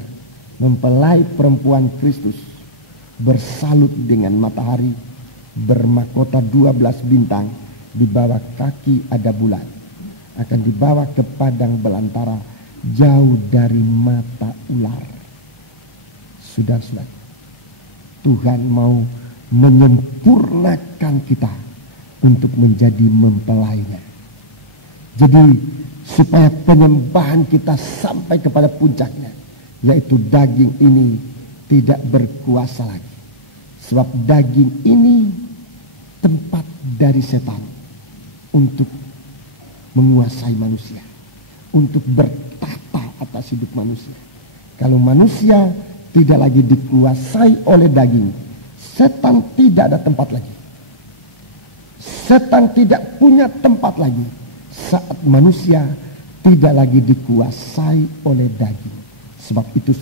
Mempelai perempuan Kristus bersalut dengan matahari, bermahkota 12 bintang, di bawah kaki ada bulan, akan dibawa ke padang belantara jauh dari mata ular. Saudara-saudara, Tuhan mau menyempurnakan kita untuk menjadi mempelainya. Jadi supaya penyembahan kita sampai kepada puncaknya, yaitu daging ini tidak berkuasa lagi. Sebab daging ini tempat dari setan untuk menguasai manusia, untuk bertata atas hidup manusia. Kalau manusia tidak lagi dikuasai oleh daging, setan tidak ada tempat lagi. Setan tidak punya tempat lagi saat manusia tidak lagi dikuasai oleh daging. Sebab itu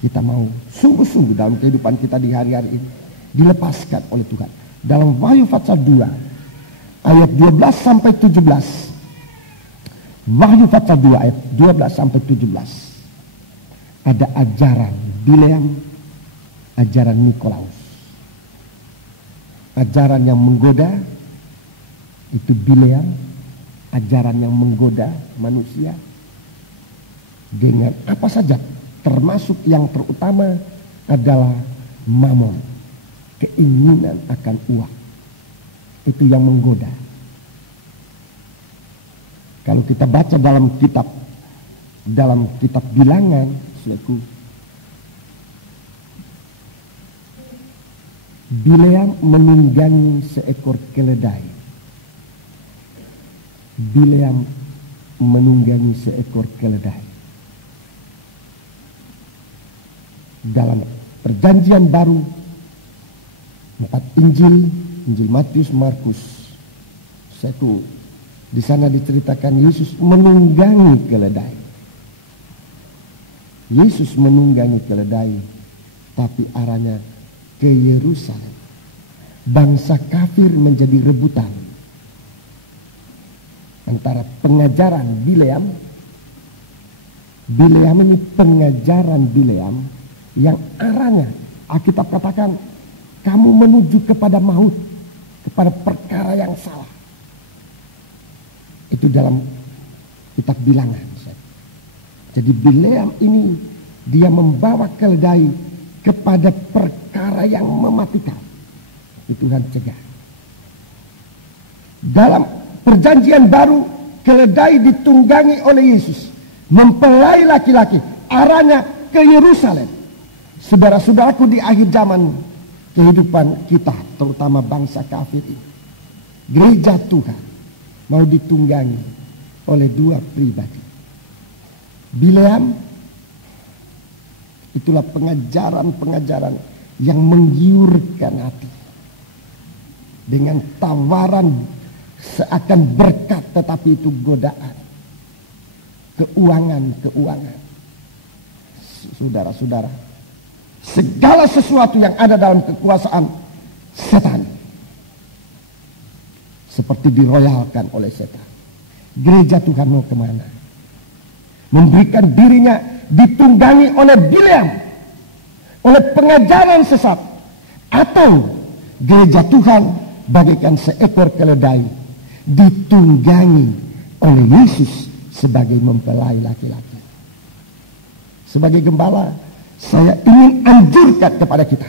kita mau sungguh-sungguh dalam kehidupan kita di hari-hari ini dilepaskan oleh Tuhan. Dalam Wahyu pasal 2 ayat 12 sampai 17. Wahyu pasal 2 ayat 12 sampai 17. Ada ajaran Bileam, ajaran Nikolaus. Ajaran yang menggoda itu Bileam, ajaran yang menggoda manusia dengan apa saja, termasuk yang terutama adalah mamon, keinginan akan uang. Itu yang menggoda. Kalau kita baca dalam kitab Bilangan, saudaraku, Bileam menunggangi seekor keledai. Bileam menunggangi seekor keledai. Dalam perjanjian baru, 4 Injil Matius, Markus, di sana diceritakan Yesus menunggangi keledai. Yesus menunggangi keledai, tapi arahnya ke Yerusalem. Bangsa kafir menjadi rebutan antara pengajaran Bileam. Bileam ini pengajaran Bileam yang arahnya Alkitab katakan kamu menuju kepada maut, kepada perkara yang salah. Itu dalam kitab Bilangan. Jadi Bileam ini dia membawa keledai kepada perkara yang mematikan. Itu Tuhan cegah. Dalam perjanjian baru, keledai ditunggangi oleh Yesus, mempelai laki-laki, arahnya ke Yerusalem. Saudara-saudaraku, di akhir zaman kehidupan kita, terutama bangsa kafir ini, gereja Tuhan mau ditunggangi oleh 2 pribadi. Bileam, itulah pengajaran-pengajaran yang menggiurkan hati dengan tawaran seakan berkat, tetapi itu godaan, keuangan. Saudara-saudara, segala sesuatu yang ada dalam kekuasaan setan, seperti diroyalkan oleh setan. Gereja Tuhan mau kemana? Memberikan dirinya ditunggangi oleh Bileam, oleh pengajaran sesat, atau gereja Tuhan bagaikan seekor keledai ditunggangi oleh Yesus sebagai mempelai laki-laki. Sebagai gembala, saya ingin anjurkan kepada kita,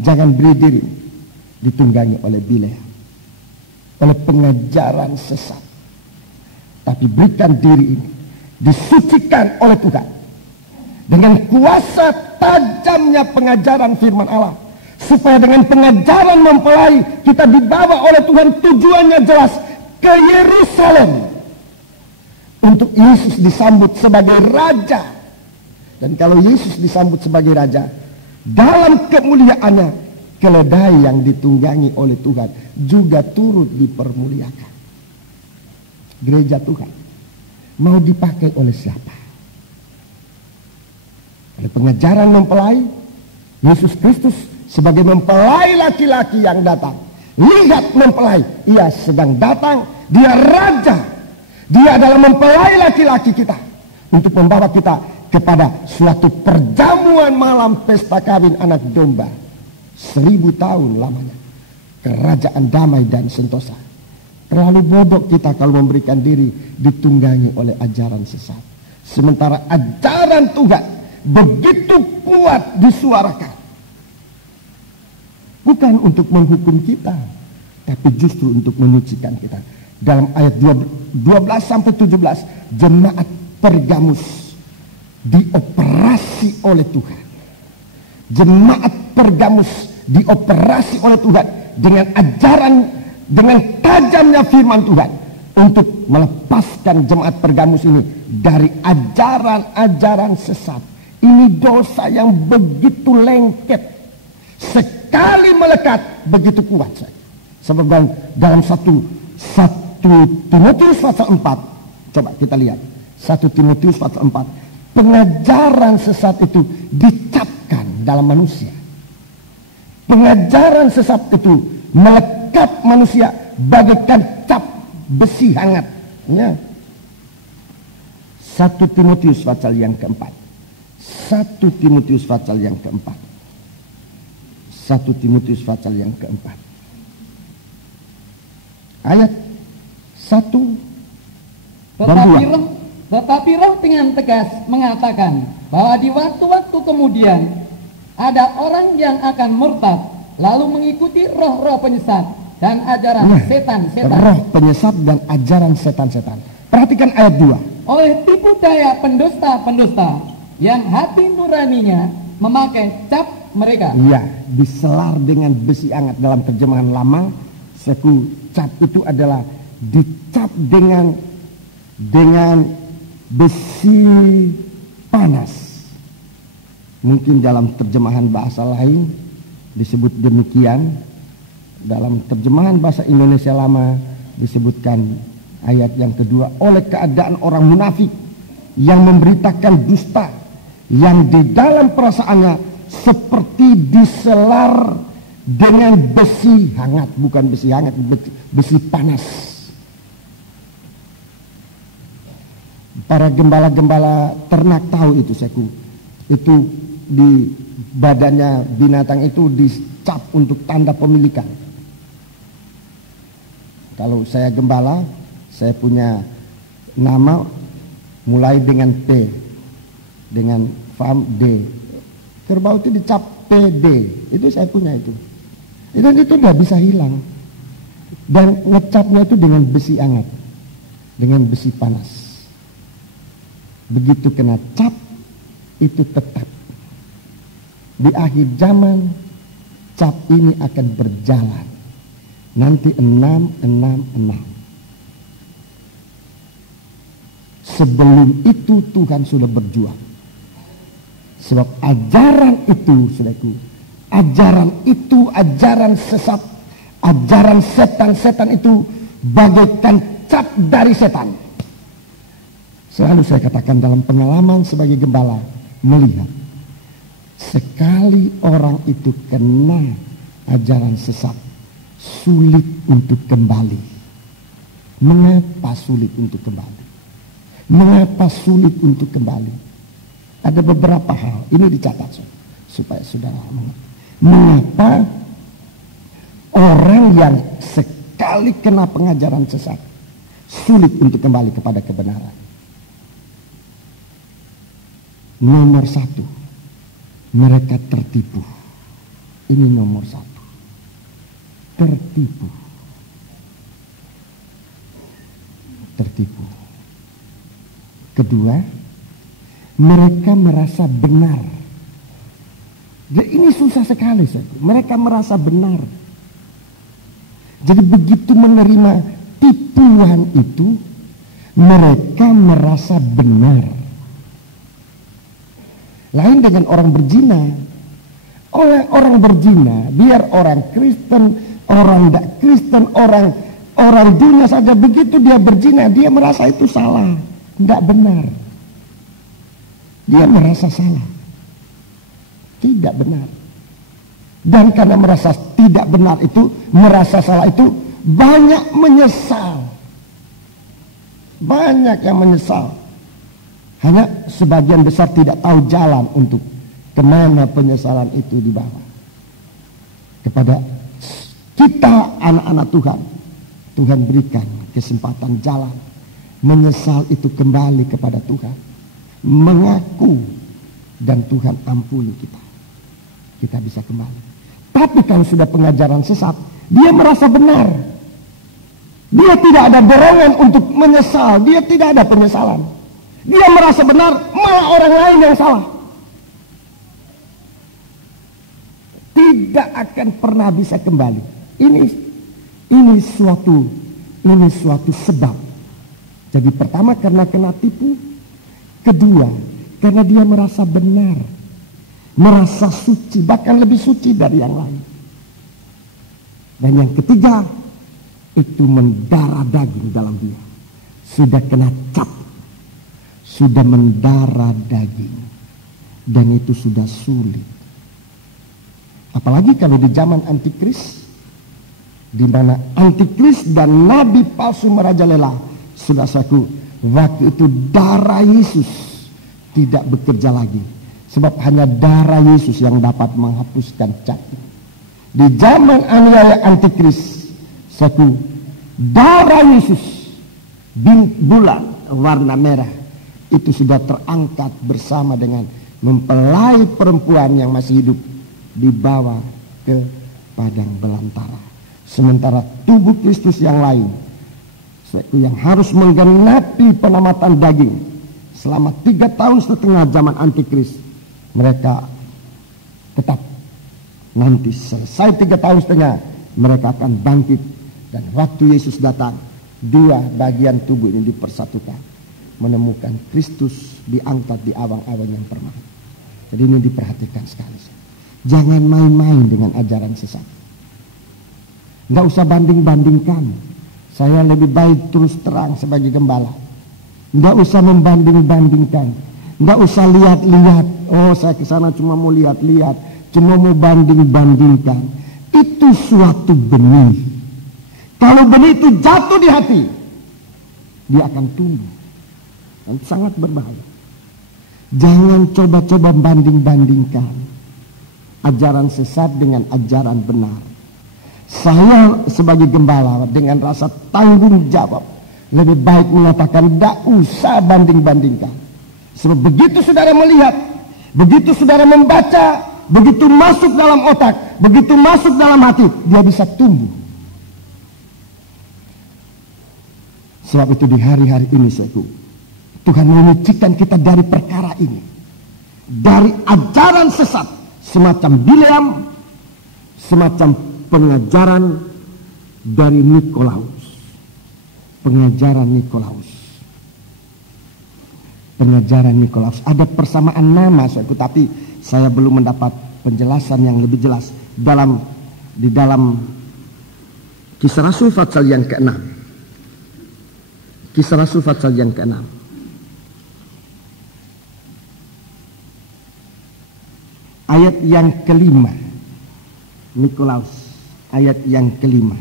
jangan beri diri ditunggangi oleh Bileam, oleh pengajaran sesat, tapi berikan diri ini disucikan oleh Tuhan dengan kuasa tajamnya pengajaran firman Allah, supaya dengan pengajaran mempelai kita dibawa oleh Tuhan, tujuannya jelas, ke Yerusalem untuk Yesus disambut sebagai raja. Dan kalau Yesus disambut sebagai raja, dalam kemuliaannya, keledai yang ditunggangi oleh Tuhan juga turut dipermuliakan. Gereja Tuhan mau dipakai oleh siapa? Oleh pengajaran mempelai Yesus Kristus sebagai mempelai laki-laki yang datang. Lihat mempelai, ia sedang datang, dia raja, dia adalah mempelai laki-laki kita, untuk membawa kita kepada suatu perjamuan malam pesta kawin anak domba 1000 tahun lamanya, kerajaan damai dan sentosa. Terlalu bodoh kita kalau memberikan diri ditunggangi oleh ajaran sesat, sementara ajaran Tuhan begitu kuat disuarakan, bukan untuk menghukum kita, tapi justru untuk menyucikan kita. Dalam ayat 12-17, jemaat Pergamus dioperasi oleh Tuhan. Jemaat Pergamus dioperasi oleh Tuhan dengan ajaran, dengan tajamnya firman Tuhan, untuk melepaskan jemaat Pergamus ini dari ajaran-ajaran sesat. Ini dosa yang begitu lengket, sekali melekat begitu kuat. Sebab dalam 1 Timotius pasal 4, coba kita lihat 1 Timotius pasal 4, pengajaran sesat itu dicapkan dalam manusia. Pengajaran sesat itu melekat manusia bagaikan cap besi hangat. Ya. 1 Timotius pasal yang keempat. 1 Timotius pasal yang keempat. 1 Timotius pasal yang keempat. Ayat 1 dan 2. Tetapi roh dengan tegas mengatakan bahwa di waktu-waktu kemudian ada orang yang akan murtad, lalu mengikuti roh-roh penyesat dan ajaran setan-setan. Roh penyesat dan ajaran setan-setan. Perhatikan ayat 2. Oleh tipu daya pendusta-pendusta yang hati nuraninya memakai cap mereka. Iya, diselar dengan besi hangat. Dalam terjemahan lama, suku cap itu adalah dicap dengan besi panas. Mungkin dalam terjemahan bahasa lain disebut demikian. Dalam terjemahan bahasa Indonesia lama disebutkan ayat yang kedua, oleh keadaan orang munafik yang memberitakan dusta, yang di dalam perasaannya seperti diselar dengan besi hangat. Bukan besi hangat, besi panas. Para gembala-gembala ternak tahu itu, Seku. Itu di badannya binatang itu dicap untuk tanda pemilikan. Kalau saya gembala, saya punya nama mulai dengan P, dengan farm D. Kerbau itu dicap PD, itu saya punya itu. Dan itu nggak bisa hilang. Dan ngecapnya itu dengan besi hangat, dengan besi panas. Begitu kena cap, itu tetap. Di akhir zaman, cap ini akan berjalan. Nanti 666. Sebelum itu Tuhan sudah berjuang. Sebab ajaran itu, saudaraku, ajaran itu, ajaran sesat, ajaran setan-setan itu bagaikan cap dari setan. Selalu saya katakan dalam pengalaman sebagai gembala, melihat sekali orang itu kena ajaran sesat, sulit untuk kembali. Mengapa sulit untuk kembali? Mengapa sulit untuk kembali? Ada beberapa hal, ini dicatat supaya saudara mengerti. Mengapa orang yang sekali kena pengajaran sesat sulit untuk kembali kepada kebenaran? Nomor satu, mereka tertipu. Ini nomor satu, tertipu. Tertipu. Kedua, mereka merasa benar. Ini susah sekali. Mereka merasa benar. Jadi begitu menerima tipuan itu, mereka merasa benar. Lain dengan orang berzina. Oleh orang berzina, biar orang Kristen, orang tidak Kristen, orang dunia saja, begitu dia berzina, dia merasa itu salah, tidak benar. Dia merasa salah, tidak benar. Dan karena merasa tidak benar itu, merasa salah itu, banyak menyesal. Banyak yang menyesal. Hanya sebagian besar tidak tahu jalan untuk kemana penyesalan itu dibawa. Kepada kita anak-anak Tuhan, Tuhan berikan kesempatan jalan menyesal itu kembali kepada Tuhan, mengaku, dan Tuhan ampuni kita. Kita bisa kembali. Tapi kalau sudah pengajaran sesat, dia merasa benar. Dia tidak ada dorongan untuk menyesal, dia tidak ada penyesalan. Dia merasa benar, malah orang lain yang salah. Tidak akan pernah bisa kembali. Ini suatu sebab. Jadi pertama karena kena tipu, kedua karena dia merasa benar, merasa suci, bahkan lebih suci dari yang lain. Dan yang ketiga, itu mendarah daging dalam dia. Sudah kena cap, sudah mendarah daging, dan itu sudah sulit. Apalagi kalau di zaman antikris, di mana antikris dan nabi palsu merajalela. Sudah saku, waktu itu darah Yesus tidak bekerja lagi, sebab hanya darah Yesus yang dapat menghapuskan cap. Di zaman aniaya antikris, saku, darah Yesus bulan warna merah itu sudah terangkat bersama dengan mempelai perempuan yang masih hidup, dibawa ke padang belantara. Sementara tubuh Kristus yang lain, yang harus menggenapi penamatan daging selama 3 tahun setengah zaman antikris, mereka tetap nanti selesai 3 tahun setengah mereka akan bangkit, dan waktu Yesus datang, 2 bagian tubuh ini dipersatukan, menemukan Kristus diangkat di awang-awang yang permai. Jadi ini diperhatikan sekali. Jangan main-main dengan ajaran sesat. Nggak usah banding-bandingkan. Saya lebih baik terus terang sebagai gembala. Nggak usah membanding-bandingkan. Nggak usah lihat-lihat. Oh, saya ke sana cuma mau lihat-lihat, cuma mau banding-bandingkan. Itu suatu benih. Kalau benih itu jatuh di hati, dia akan tumbuh. Dan sangat berbahaya. Jangan coba-coba banding-bandingkan ajaran sesat dengan ajaran benar. Saya sebagai gembala dengan rasa tanggung jawab lebih baik mengatakan tidak usah banding-bandingkan. Sebab begitu saudara melihat, begitu saudara membaca, begitu masuk dalam otak, begitu masuk dalam hati, dia bisa tumbuh. Sebab itu di hari-hari ini Tuhan menyucikan kita dari perkara ini, dari ajaran sesat semacam Bileam, semacam pengajaran dari Nikolaus. Pengajaran Nikolaus. Pengajaran Nikolaus. Ada persamaan nama, tapi saya belum mendapat penjelasan yang lebih jelas di dalam Kisah Rasul pasal yang ke-6. Kisah Rasul pasal yang ke-6. Ayat yang kelima, Nikolaus, ayat yang kelima.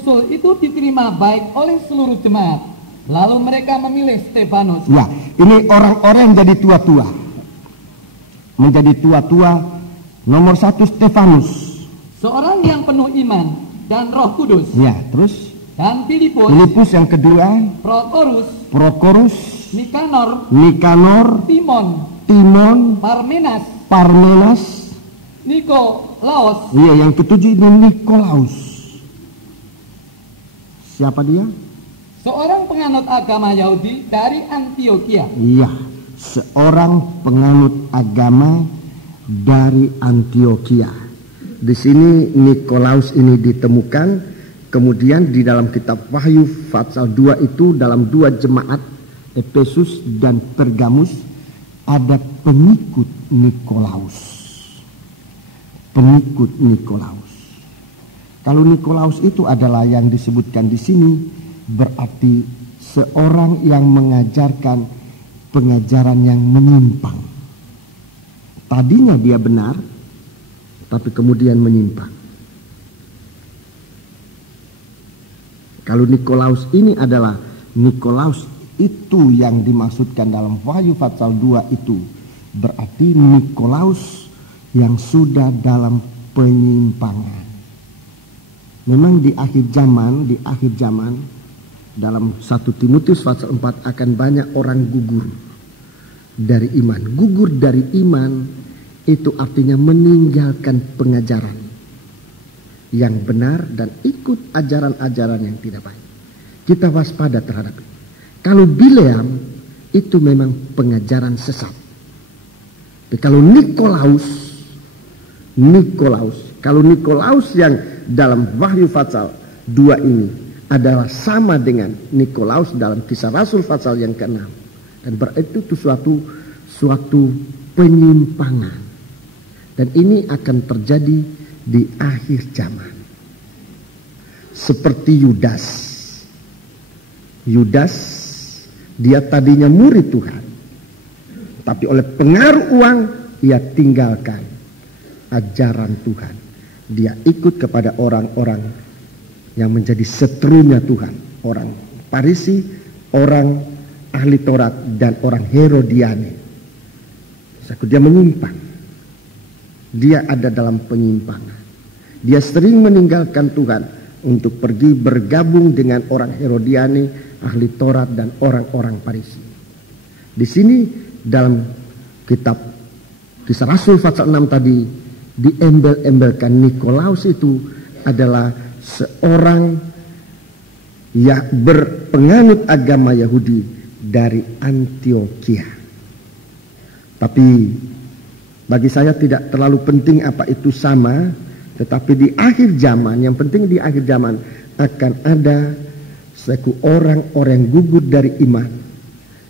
usul itu diterima baik oleh seluruh jemaat. Lalu mereka memilih Stefanus. Ya, ini orang-orang yang jadi tua-tua. Menjadi tua-tua. Nomor 1 Stefanus, seorang yang penuh iman dan Roh Kudus. Ya, terus Dan Filipus yang kedua, Prokorus, Nikanor, Timon, Parmenas, Nikolaus. Iya, yang ketujuh ini Nikolaus. Siapa dia? Seorang penganut agama Yahudi dari Antioquia. Iya, seorang penganut agama dari Antioquia. Di sini Nikolaus ini ditemukan. Kemudian di dalam kitab Wahyu pasal 2 itu, dalam 2 jemaat Efesus dan Pergamus ada pengikut Nikolaus. Pengikut Nikolaus. Kalau Nikolaus itu adalah yang disebutkan di sini, berarti seorang yang mengajarkan pengajaran yang menyimpang. Tadinya dia benar, tapi kemudian menyimpang. Kalau Nikolaus ini adalah Nikolaus itu yang dimaksudkan dalam Wahyu pasal 2 itu, berarti Nikolaus yang sudah dalam penyimpangan. Memang di akhir zaman dalam 1 Timotius pasal 4 akan banyak orang gugur dari iman. Gugur dari iman itu artinya meninggalkan pengajaran yang benar dan ikut ajaran-ajaran yang tidak baik. Kita waspada terhadap itu. Kalau Bileam itu memang pengajaran sesat. Tapi kalau Nikolaus yang dalam Wahyu pasal 2 ini adalah sama dengan Nikolaus dalam Kisah Rasul pasal yang ke-6. Dan berarti itu suatu penyimpangan. Dan ini akan terjadi di akhir zaman. Seperti Yudas, dia tadinya murid Tuhan. Tapi oleh pengaruh uang, ia tinggalkan ajaran Tuhan. Dia ikut kepada orang-orang yang menjadi seterunya Tuhan. Orang Farisi, orang ahli Taurat, dan orang Herodiani. Dia menyimpang. Dia ada dalam penyimpangan. Dia sering meninggalkan Tuhan untuk pergi bergabung dengan orang Herodiani, ahli Taurat, dan orang-orang Farisi. Di sini dalam kitab Kisah Rasul pasal 6 tadi diembel-embelkan Nikolaus itu adalah seorang yang berpenganut agama Yahudi dari Antioquia. Tapi bagi saya tidak terlalu penting apa itu sama, tetapi di akhir zaman, yang penting di akhir zaman akan ada suatu orang-orang gugur dari iman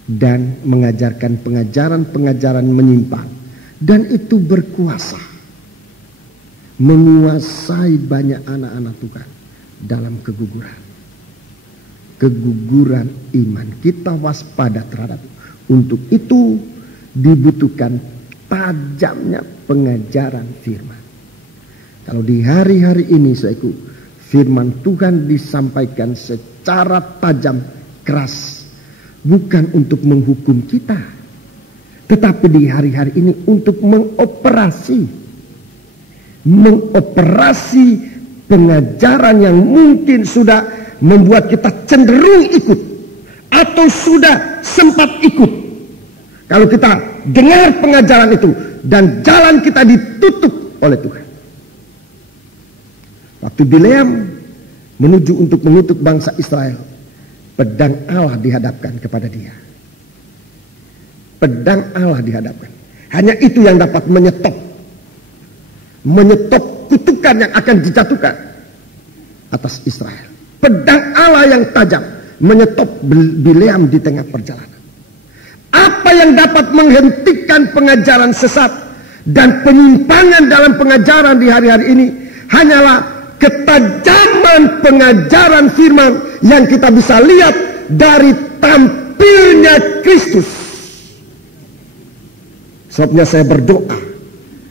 dan mengajarkan pengajaran-pengajaran menyimpang, dan itu berkuasa menguasai banyak anak-anak Tuhan dalam keguguran iman. Kita waspada terhadap itu. Untuk itu dibutuhkan tajamnya pengajaran firman. Kalau di hari-hari ini saudaraku, firman Tuhan disampaikan secara tajam, keras, bukan untuk menghukum kita, tetapi di hari-hari ini untuk mengoperasi pengajaran yang mungkin sudah membuat kita cenderung ikut atau sudah sempat ikut. Kalau kita dengar pengajaran itu dan jalan kita ditutup oleh Tuhan. Waktu Bileam menuju untuk mengutuk bangsa Israel, pedang Allah dihadapkan kepada dia. Pedang Allah dihadapkan. Hanya itu yang dapat menyetop kutukan yang akan dijatuhkan atas Israel. Pedang Allah yang tajam menyetop Bileam di tengah perjalanan. Apa yang dapat menghentikan pengajaran sesat dan penyimpangan dalam pengajaran di hari-hari ini hanyalah ketajaman pengajaran firman yang kita bisa lihat dari tampilnya Kristus. Sebabnya saya berdoa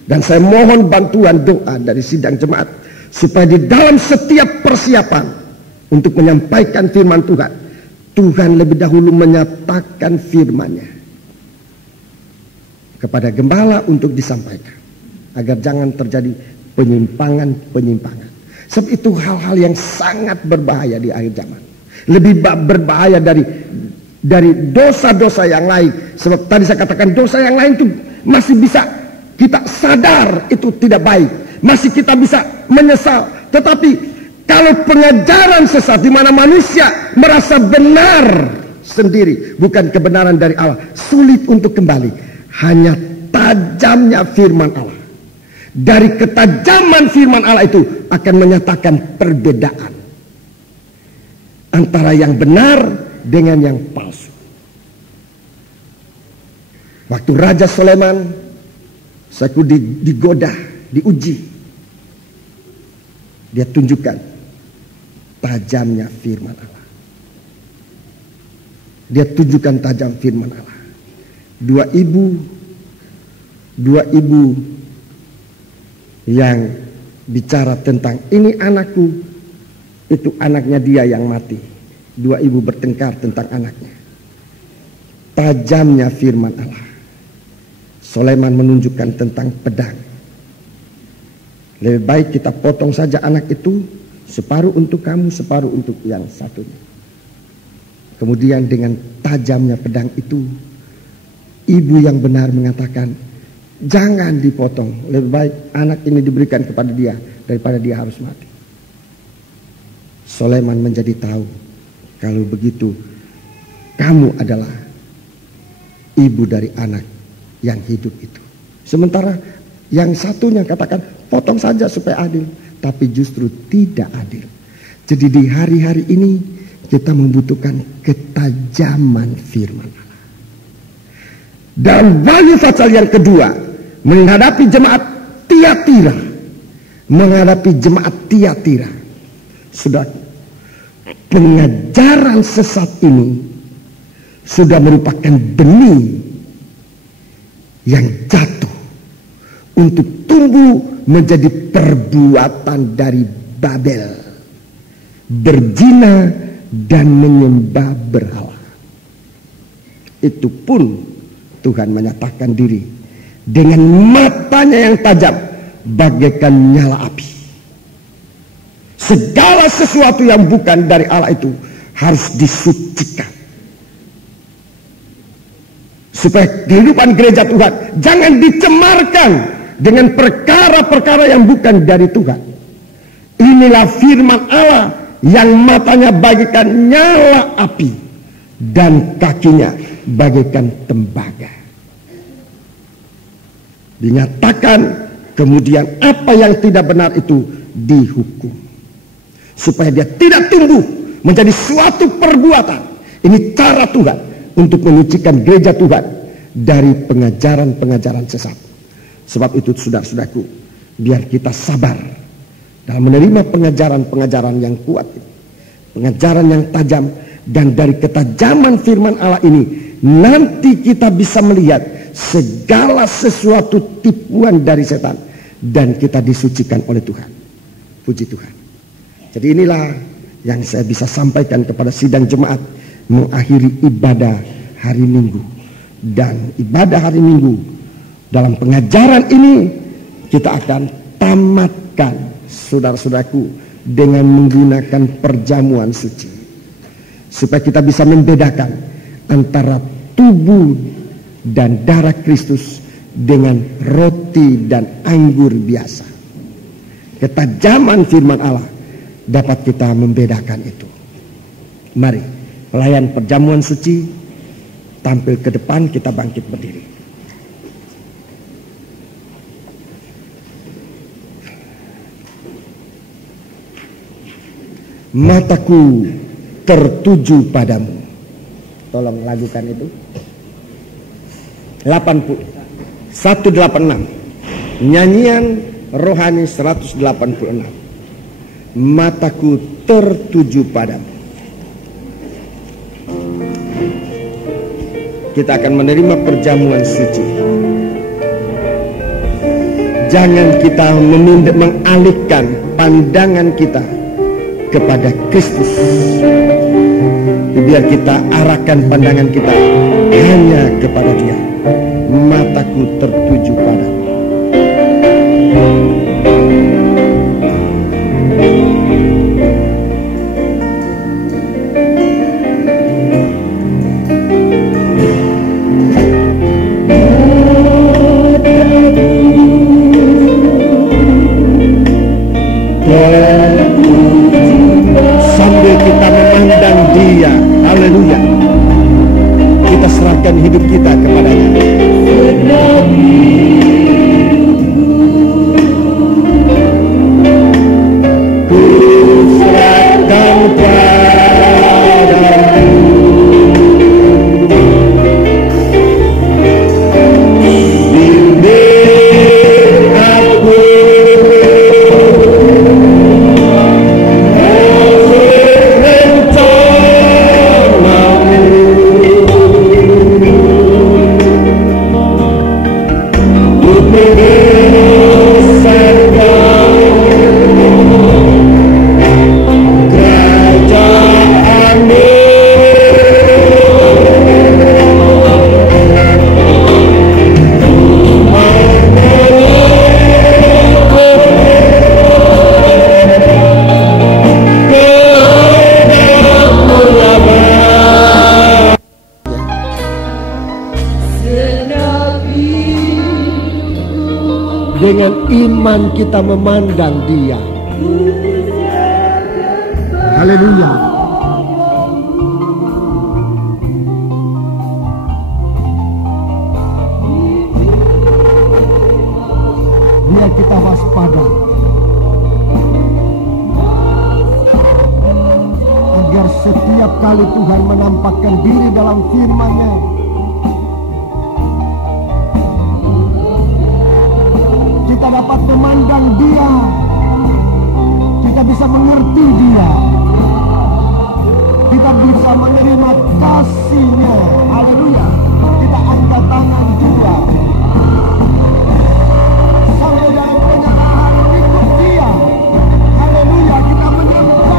dan saya mohon bantuan doa dari sidang jemaat supaya di dalam setiap persiapan untuk menyampaikan firman Tuhan, Tuhan lebih dahulu menyatakan firman-Nya kepada gembala untuk disampaikan, agar jangan terjadi penyimpangan-penyimpangan. Sebab itu hal-hal yang sangat berbahaya di akhir zaman. Lebih berbahaya dari dosa-dosa yang lain. Sebab tadi saya katakan dosa yang lain itu masih bisa kita sadar itu tidak baik, masih kita bisa menyesal. Tetapi kalau pengajaran sesat di mana manusia merasa benar sendiri, bukan kebenaran dari Allah, sulit untuk kembali. Hanya tajamnya firman Allah. Dari ketajaman firman Allah itu akan menyatakan perbedaan antara yang benar dengan yang palsu. Waktu Raja Sulaiman digoda, diuji, dia tunjukkan tajamnya firman Allah. Dia tunjukkan tajam firman Allah. Dua ibu yang bicara tentang ini anakku, itu anaknya dia yang mati. Dua ibu bertengkar tentang anaknya. Tajamnya firman Allah. Sulaiman menunjukkan tentang pedang. Lebih baik kita potong saja anak itu, separuh untuk kamu, separuh untuk yang satunya. Kemudian dengan tajamnya pedang itu, ibu yang benar mengatakan, jangan dipotong, lebih baik anak ini diberikan kepada dia daripada dia harus mati. Sulaiman menjadi tahu, kalau begitu kamu adalah ibu dari anak yang hidup itu. Sementara yang satunya katakan potong saja supaya adil, tapi justru tidak adil. Jadi di hari-hari ini kita membutuhkan ketajaman firman Allah. Dan Wahyu pasal yang kedua menghadapi jemaat Tiatira, sudah pengajaran sesat ini sudah merupakan benih yang jatuh untuk tumbuh menjadi perbuatan dari Babel, berzina dan menyembah berhala. Itu pun Tuhan menyatakan diri dengan matanya yang tajam bagaikan nyala api. Segala sesuatu yang bukan dari Allah itu harus disucikan, supaya kehidupan gereja Tuhan jangan dicemarkan dengan perkara-perkara yang bukan dari Tuhan. Inilah firman Allah yang matanya bagaikan nyala api dan kakinya bagaikan tembaga. Dinyatakan kemudian apa yang tidak benar itu dihukum, supaya dia tidak tumbuh menjadi suatu perbuatan. Ini cara Tuhan untuk menyucikan gereja Tuhan dari pengajaran-pengajaran sesat. Sebab itu saudara-saudaraku, biar kita sabar dalam menerima pengajaran-pengajaran yang kuat, pengajaran yang tajam. Dan dari ketajaman firman Allah ini, nanti kita bisa melihat segala sesuatu tipuan dari setan, dan kita disucikan oleh Tuhan. Puji Tuhan. Jadi inilah yang saya bisa sampaikan kepada sidang jemaat mengakhiri ibadah hari Minggu. Dan ibadah hari Minggu dalam pengajaran ini kita akan tamatkan, saudara-saudaraku, dengan menggunakan perjamuan suci, supaya kita bisa membedakan antara tubuh dan darah Kristus dengan roti dan anggur biasa. Ketajaman firman Allah dapat kita membedakan itu. Mari pelayan perjamuan suci tampil ke depan, kita bangkit berdiri. Mataku tertuju padamu. Tolong lakukan itu. 186 nyanyian rohani 186. Mataku tertuju padamu. Kita akan menerima perjamuan suci. Jangan kita mengalihkan pandangan kita kepada Kristus. Biar kita arahkan pandangan kita hanya kepada Dia. Mataku tertuju padamu. Sambil kita memandang Dia, haleluya, kita serahkan hidup kita kepada-Nya. Ku serahkan padamu, bimbing aku. Dengan iman kita memandang Dia. Haleluya. Biar kita waspada, agar setiap kali Tuhan menampakkan diri dalam firman-Nya, kita dapat memandang Dia, kita bisa mengerti Dia, kita bisa menerima kasih-Nya. Haleluya. Kita angkat tangan juga sampai dalam penyerahan mengikut Dia. Haleluya. Kita menyembah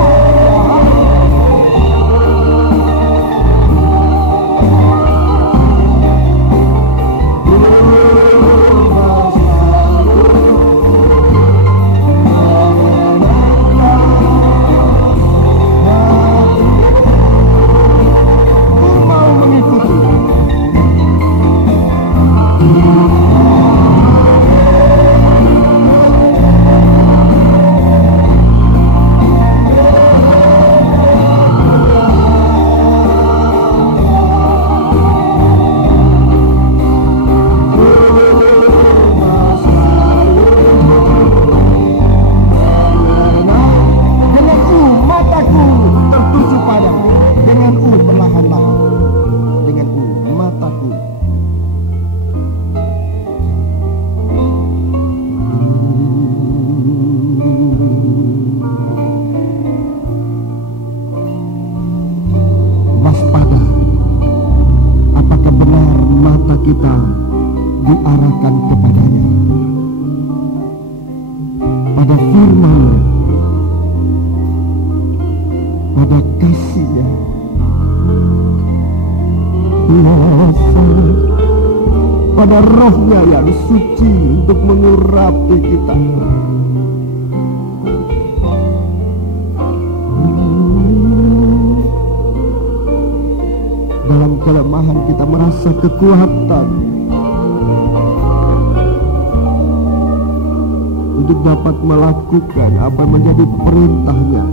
kita diarahkan kepadanya, pada firman-Nya, pada kasih-Nya, pada roh-Nya yang suci untuk mengurapi kita. Dalam kelemahan kita merasa kekuatan untuk dapat melakukan apa yang menjadi perintah-Nya.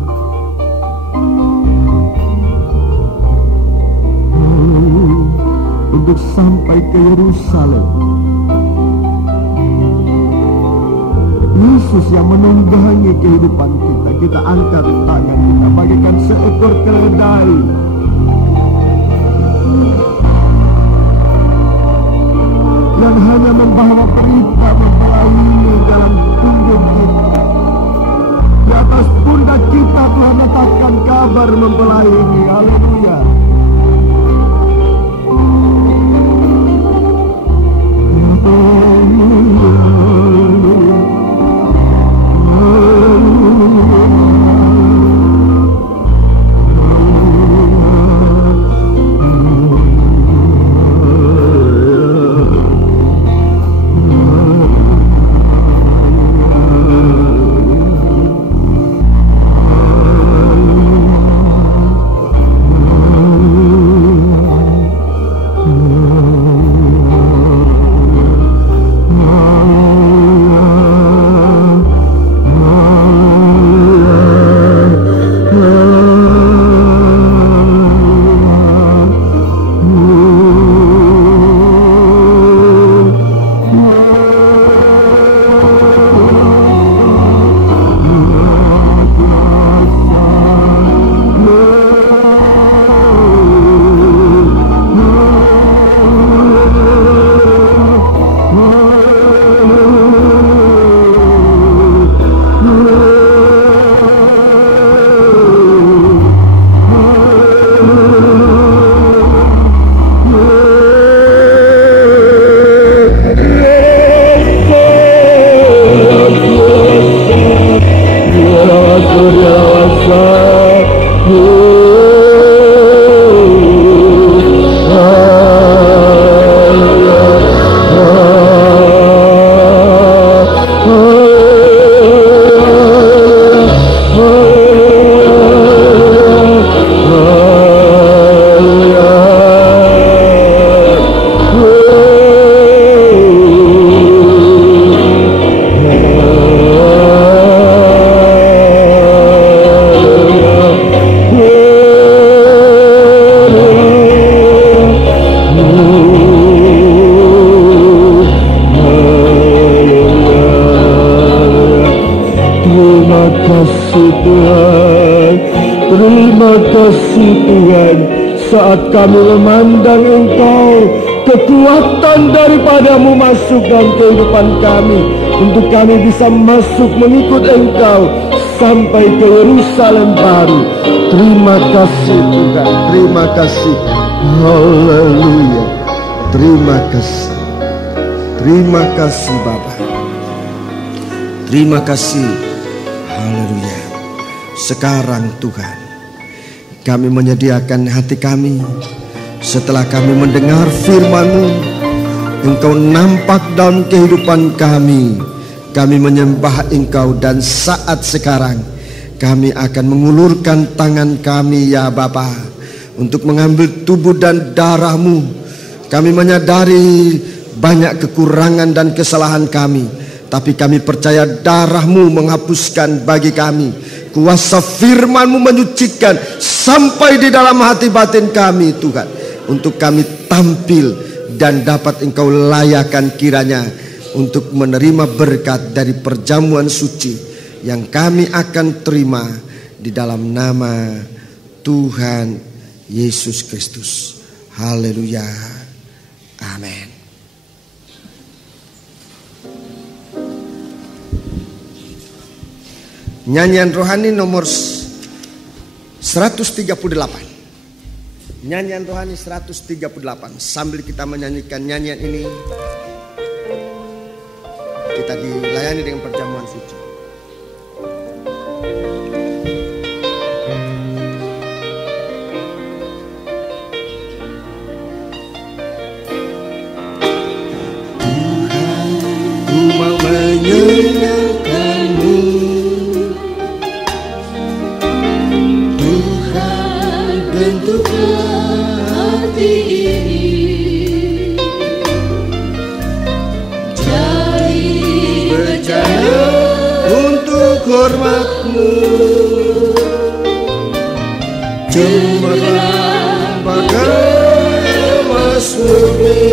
Untuk sampai ke Yerusalem, Yesus yang menunggangi kehidupan kita. Kita angkat tangan kita bagaikan seekor keledai yang hanya membawa berita mempelai dalam punggung kita. Di atas pundak kita Tuhan letakkan kabar mempelai ini. Haleluya. kami memandang Engkau, kekuatan daripadamu masuk dalam kehidupan kami, untuk kami bisa masuk mengikut Engkau sampai ke Yerusalem baru. Terima kasih Tuhan, terima kasih. Haleluya. Terima kasih. Terima kasih Bapa. Terima kasih. Haleluya. Sekarang Tuhan, kami menyediakan hati kami. Setelah kami mendengar firman-Mu, Engkau nampak dalam kehidupan kami. Kami menyembah Engkau, dan saat sekarang kami akan mengulurkan tangan kami ya Bapa, untuk mengambil tubuh dan darah-Mu. Kami menyadari banyak kekurangan dan kesalahan kami, tapi kami percaya darah-Mu menghapuskan bagi kami. Kuasa firman-Mu menyucikan sampai di dalam hati batin kami Tuhan, untuk kami tampil dan dapat Engkau layakan kiranya untuk menerima berkat dari perjamuan suci yang kami akan terima di dalam nama Tuhan Yesus Kristus. Haleluya. Amin. Nyanyian rohani nomor 138. Nyanyian rohani 138. Sambil kita menyanyikan nyanyian ini, kita dilayani dengan perjamuan suci. Tuhan, ku mau menyenangkan-Mu. Tuhan, bentuklah hati ini jadi berjaya untuk hormat-Mu. Cemerlang bagai emas murni,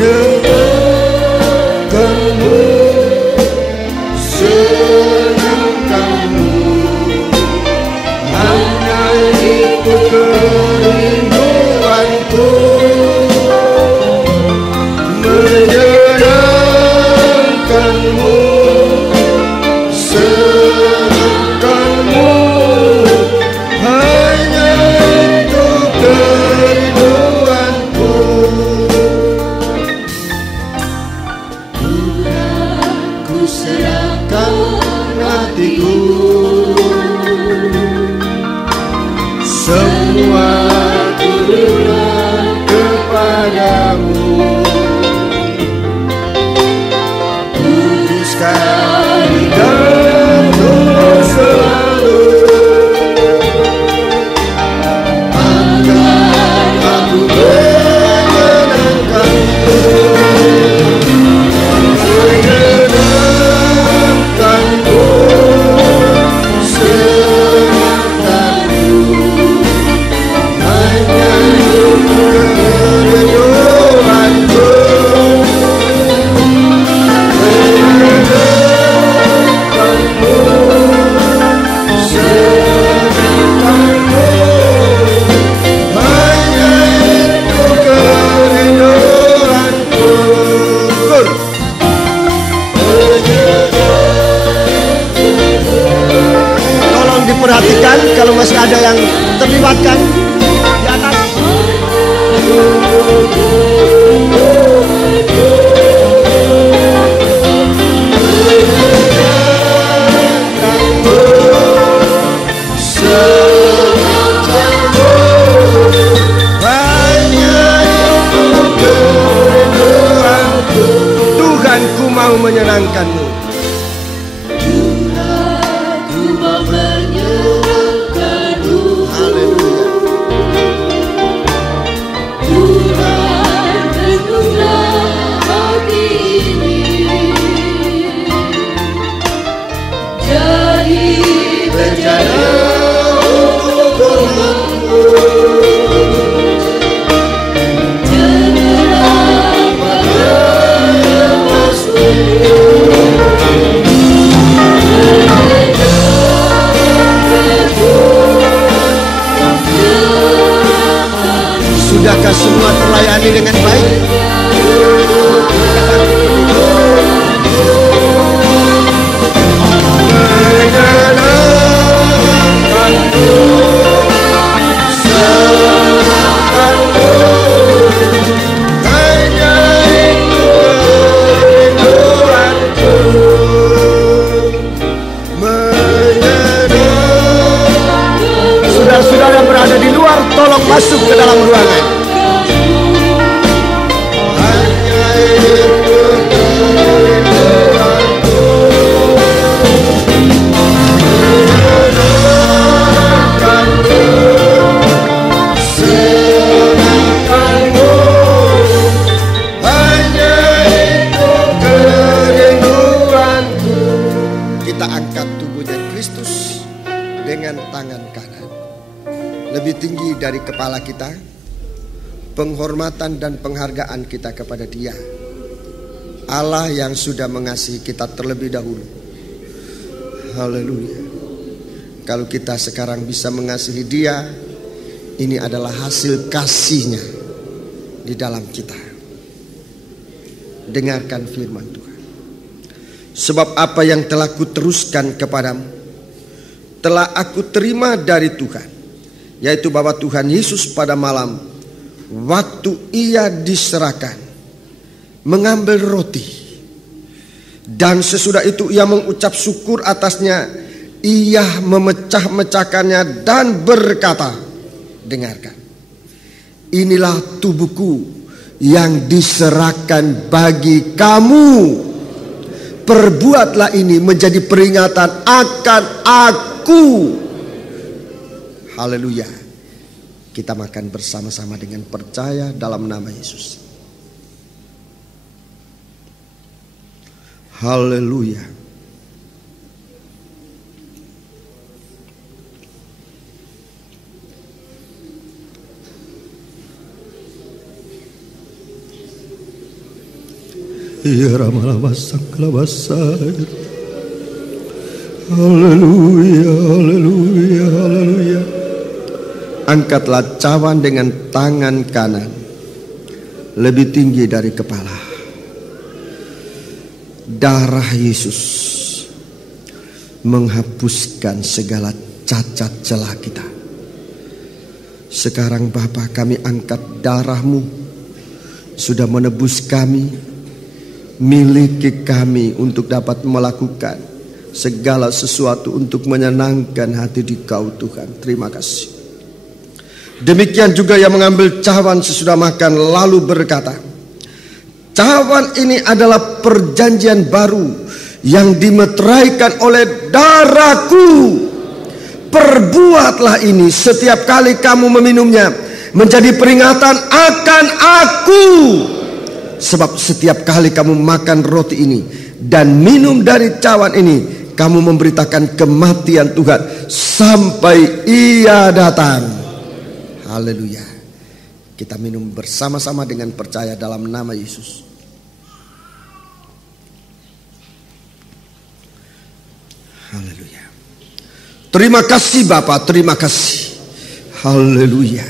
nyenangkan-Mu, senangkan-Mu. Hanya itu kerinduanku, menyenangkan-Mu, senangkan-Mu. Hanya itu kerinduanku. Tuhan, ku serahkan hatiku, semua turunlah kepadamu. Kuduskan hidupku selalu, agar aku menyenangkan-Mu, menyenangkan-Mu, senangkan-Mu. Hanya itu kerinduanku, menyenangkan-Mu, senangkan-Mu. Hanya itu kerinduanku. Tolong diperhatikan kalau masih ada yang terlibatkan di atas. Tuhan, ku mau menyenangkan-Mu. Haleluya. Berjaya untuk hormat-Mu, cemerlang bagai emas murni, melayani dengan baik. Saudara yang berada di luar, tolong masuk ke dalam ruangan. Kita angkat tubuhnya Kristus dengan tangan kanan. Lebih tinggi dari kepala kita, penghormatan dan penghargaan kita kepada Dia, Allah yang sudah mengasihi kita terlebih dahulu. Haleluya. Kalau kita sekarang bisa mengasihi Dia, ini adalah hasil kasih-Nya di dalam kita. Dengarkan firman Tuhan. Sebab apa yang telah kuteruskan kepadamu telah aku terima dari Tuhan, yaitu bahwa Tuhan Yesus pada malam waktu Ia diserahkan mengambil roti, dan sesudah itu Ia mengucap syukur atasnya, Ia memecah-mecahkannya dan berkata, dengarkan, inilah tubuhku yang diserahkan bagi kamu. Perbuatlah ini menjadi peringatan akan aku. Haleluya. Kita makan bersama-sama dengan percaya dalam nama Yesus. Haleluya. Ya Rama Saklabasa. Haleluya, haleluya, haleluya. Angkatlah cawan dengan tangan kanan lebih tinggi dari kepala. Darah Yesus menghapuskan segala cacat celah kita. Sekarang Bapa, kami angkat darah-Mu, sudah menebus kami. Miliki kami untuk dapat melakukan segala sesuatu untuk menyenangkan hati di Kau Tuhan. Terima kasih. Demikian juga yang mengambil cawan sesudah makan lalu berkata, cawan ini adalah perjanjian baru yang dimeteraikan oleh darahku. Perbuatlah ini setiap kali kamu meminumnya menjadi peringatan akan aku. Sebab setiap kali kamu makan roti ini dan minum dari cawan ini, kamu memberitakan kematian Tuhan sampai Ia datang. Haleluya. Kita minum bersama-sama dengan percaya dalam nama Yesus. Haleluya. Terima kasih Bapa, terima kasih. Haleluya.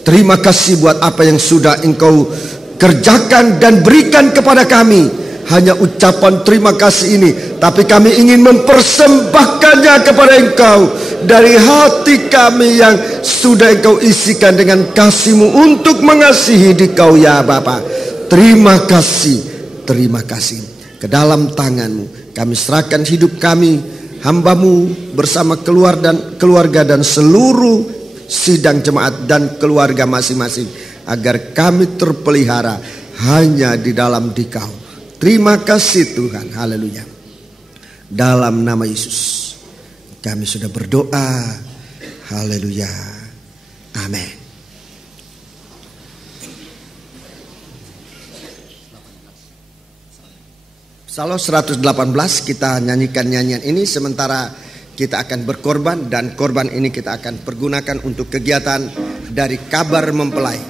Terima kasih buat apa yang sudah Engkau kerjakan dan berikan kepada kami. Hanya ucapan terima kasih ini, tapi kami ingin mempersembahkannya kepada Engkau dari hati kami yang sudah Engkau isikan dengan kasih-Mu untuk mengasihi di Kau ya Bapa. Terima kasih, terima kasih. Ke dalam tangan-Mu kami serahkan hidup kami, hamba-Mu bersama keluarga dan seluruh sidang jemaat dan keluarga masing-masing, agar kami terpelihara hanya di dalam Dikau. Terima kasih Tuhan. Haleluya. Dalam nama Yesus kami sudah berdoa. Haleluya. Amin. Psalm 118 kita nyanyikan nyanyian ini sementara kita akan berkorban, dan korban ini kita akan pergunakan untuk kegiatan dari Kabar Mempelai.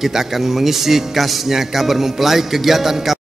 Kita akan mengisi kasnya Kabar Mempelai, kegiatan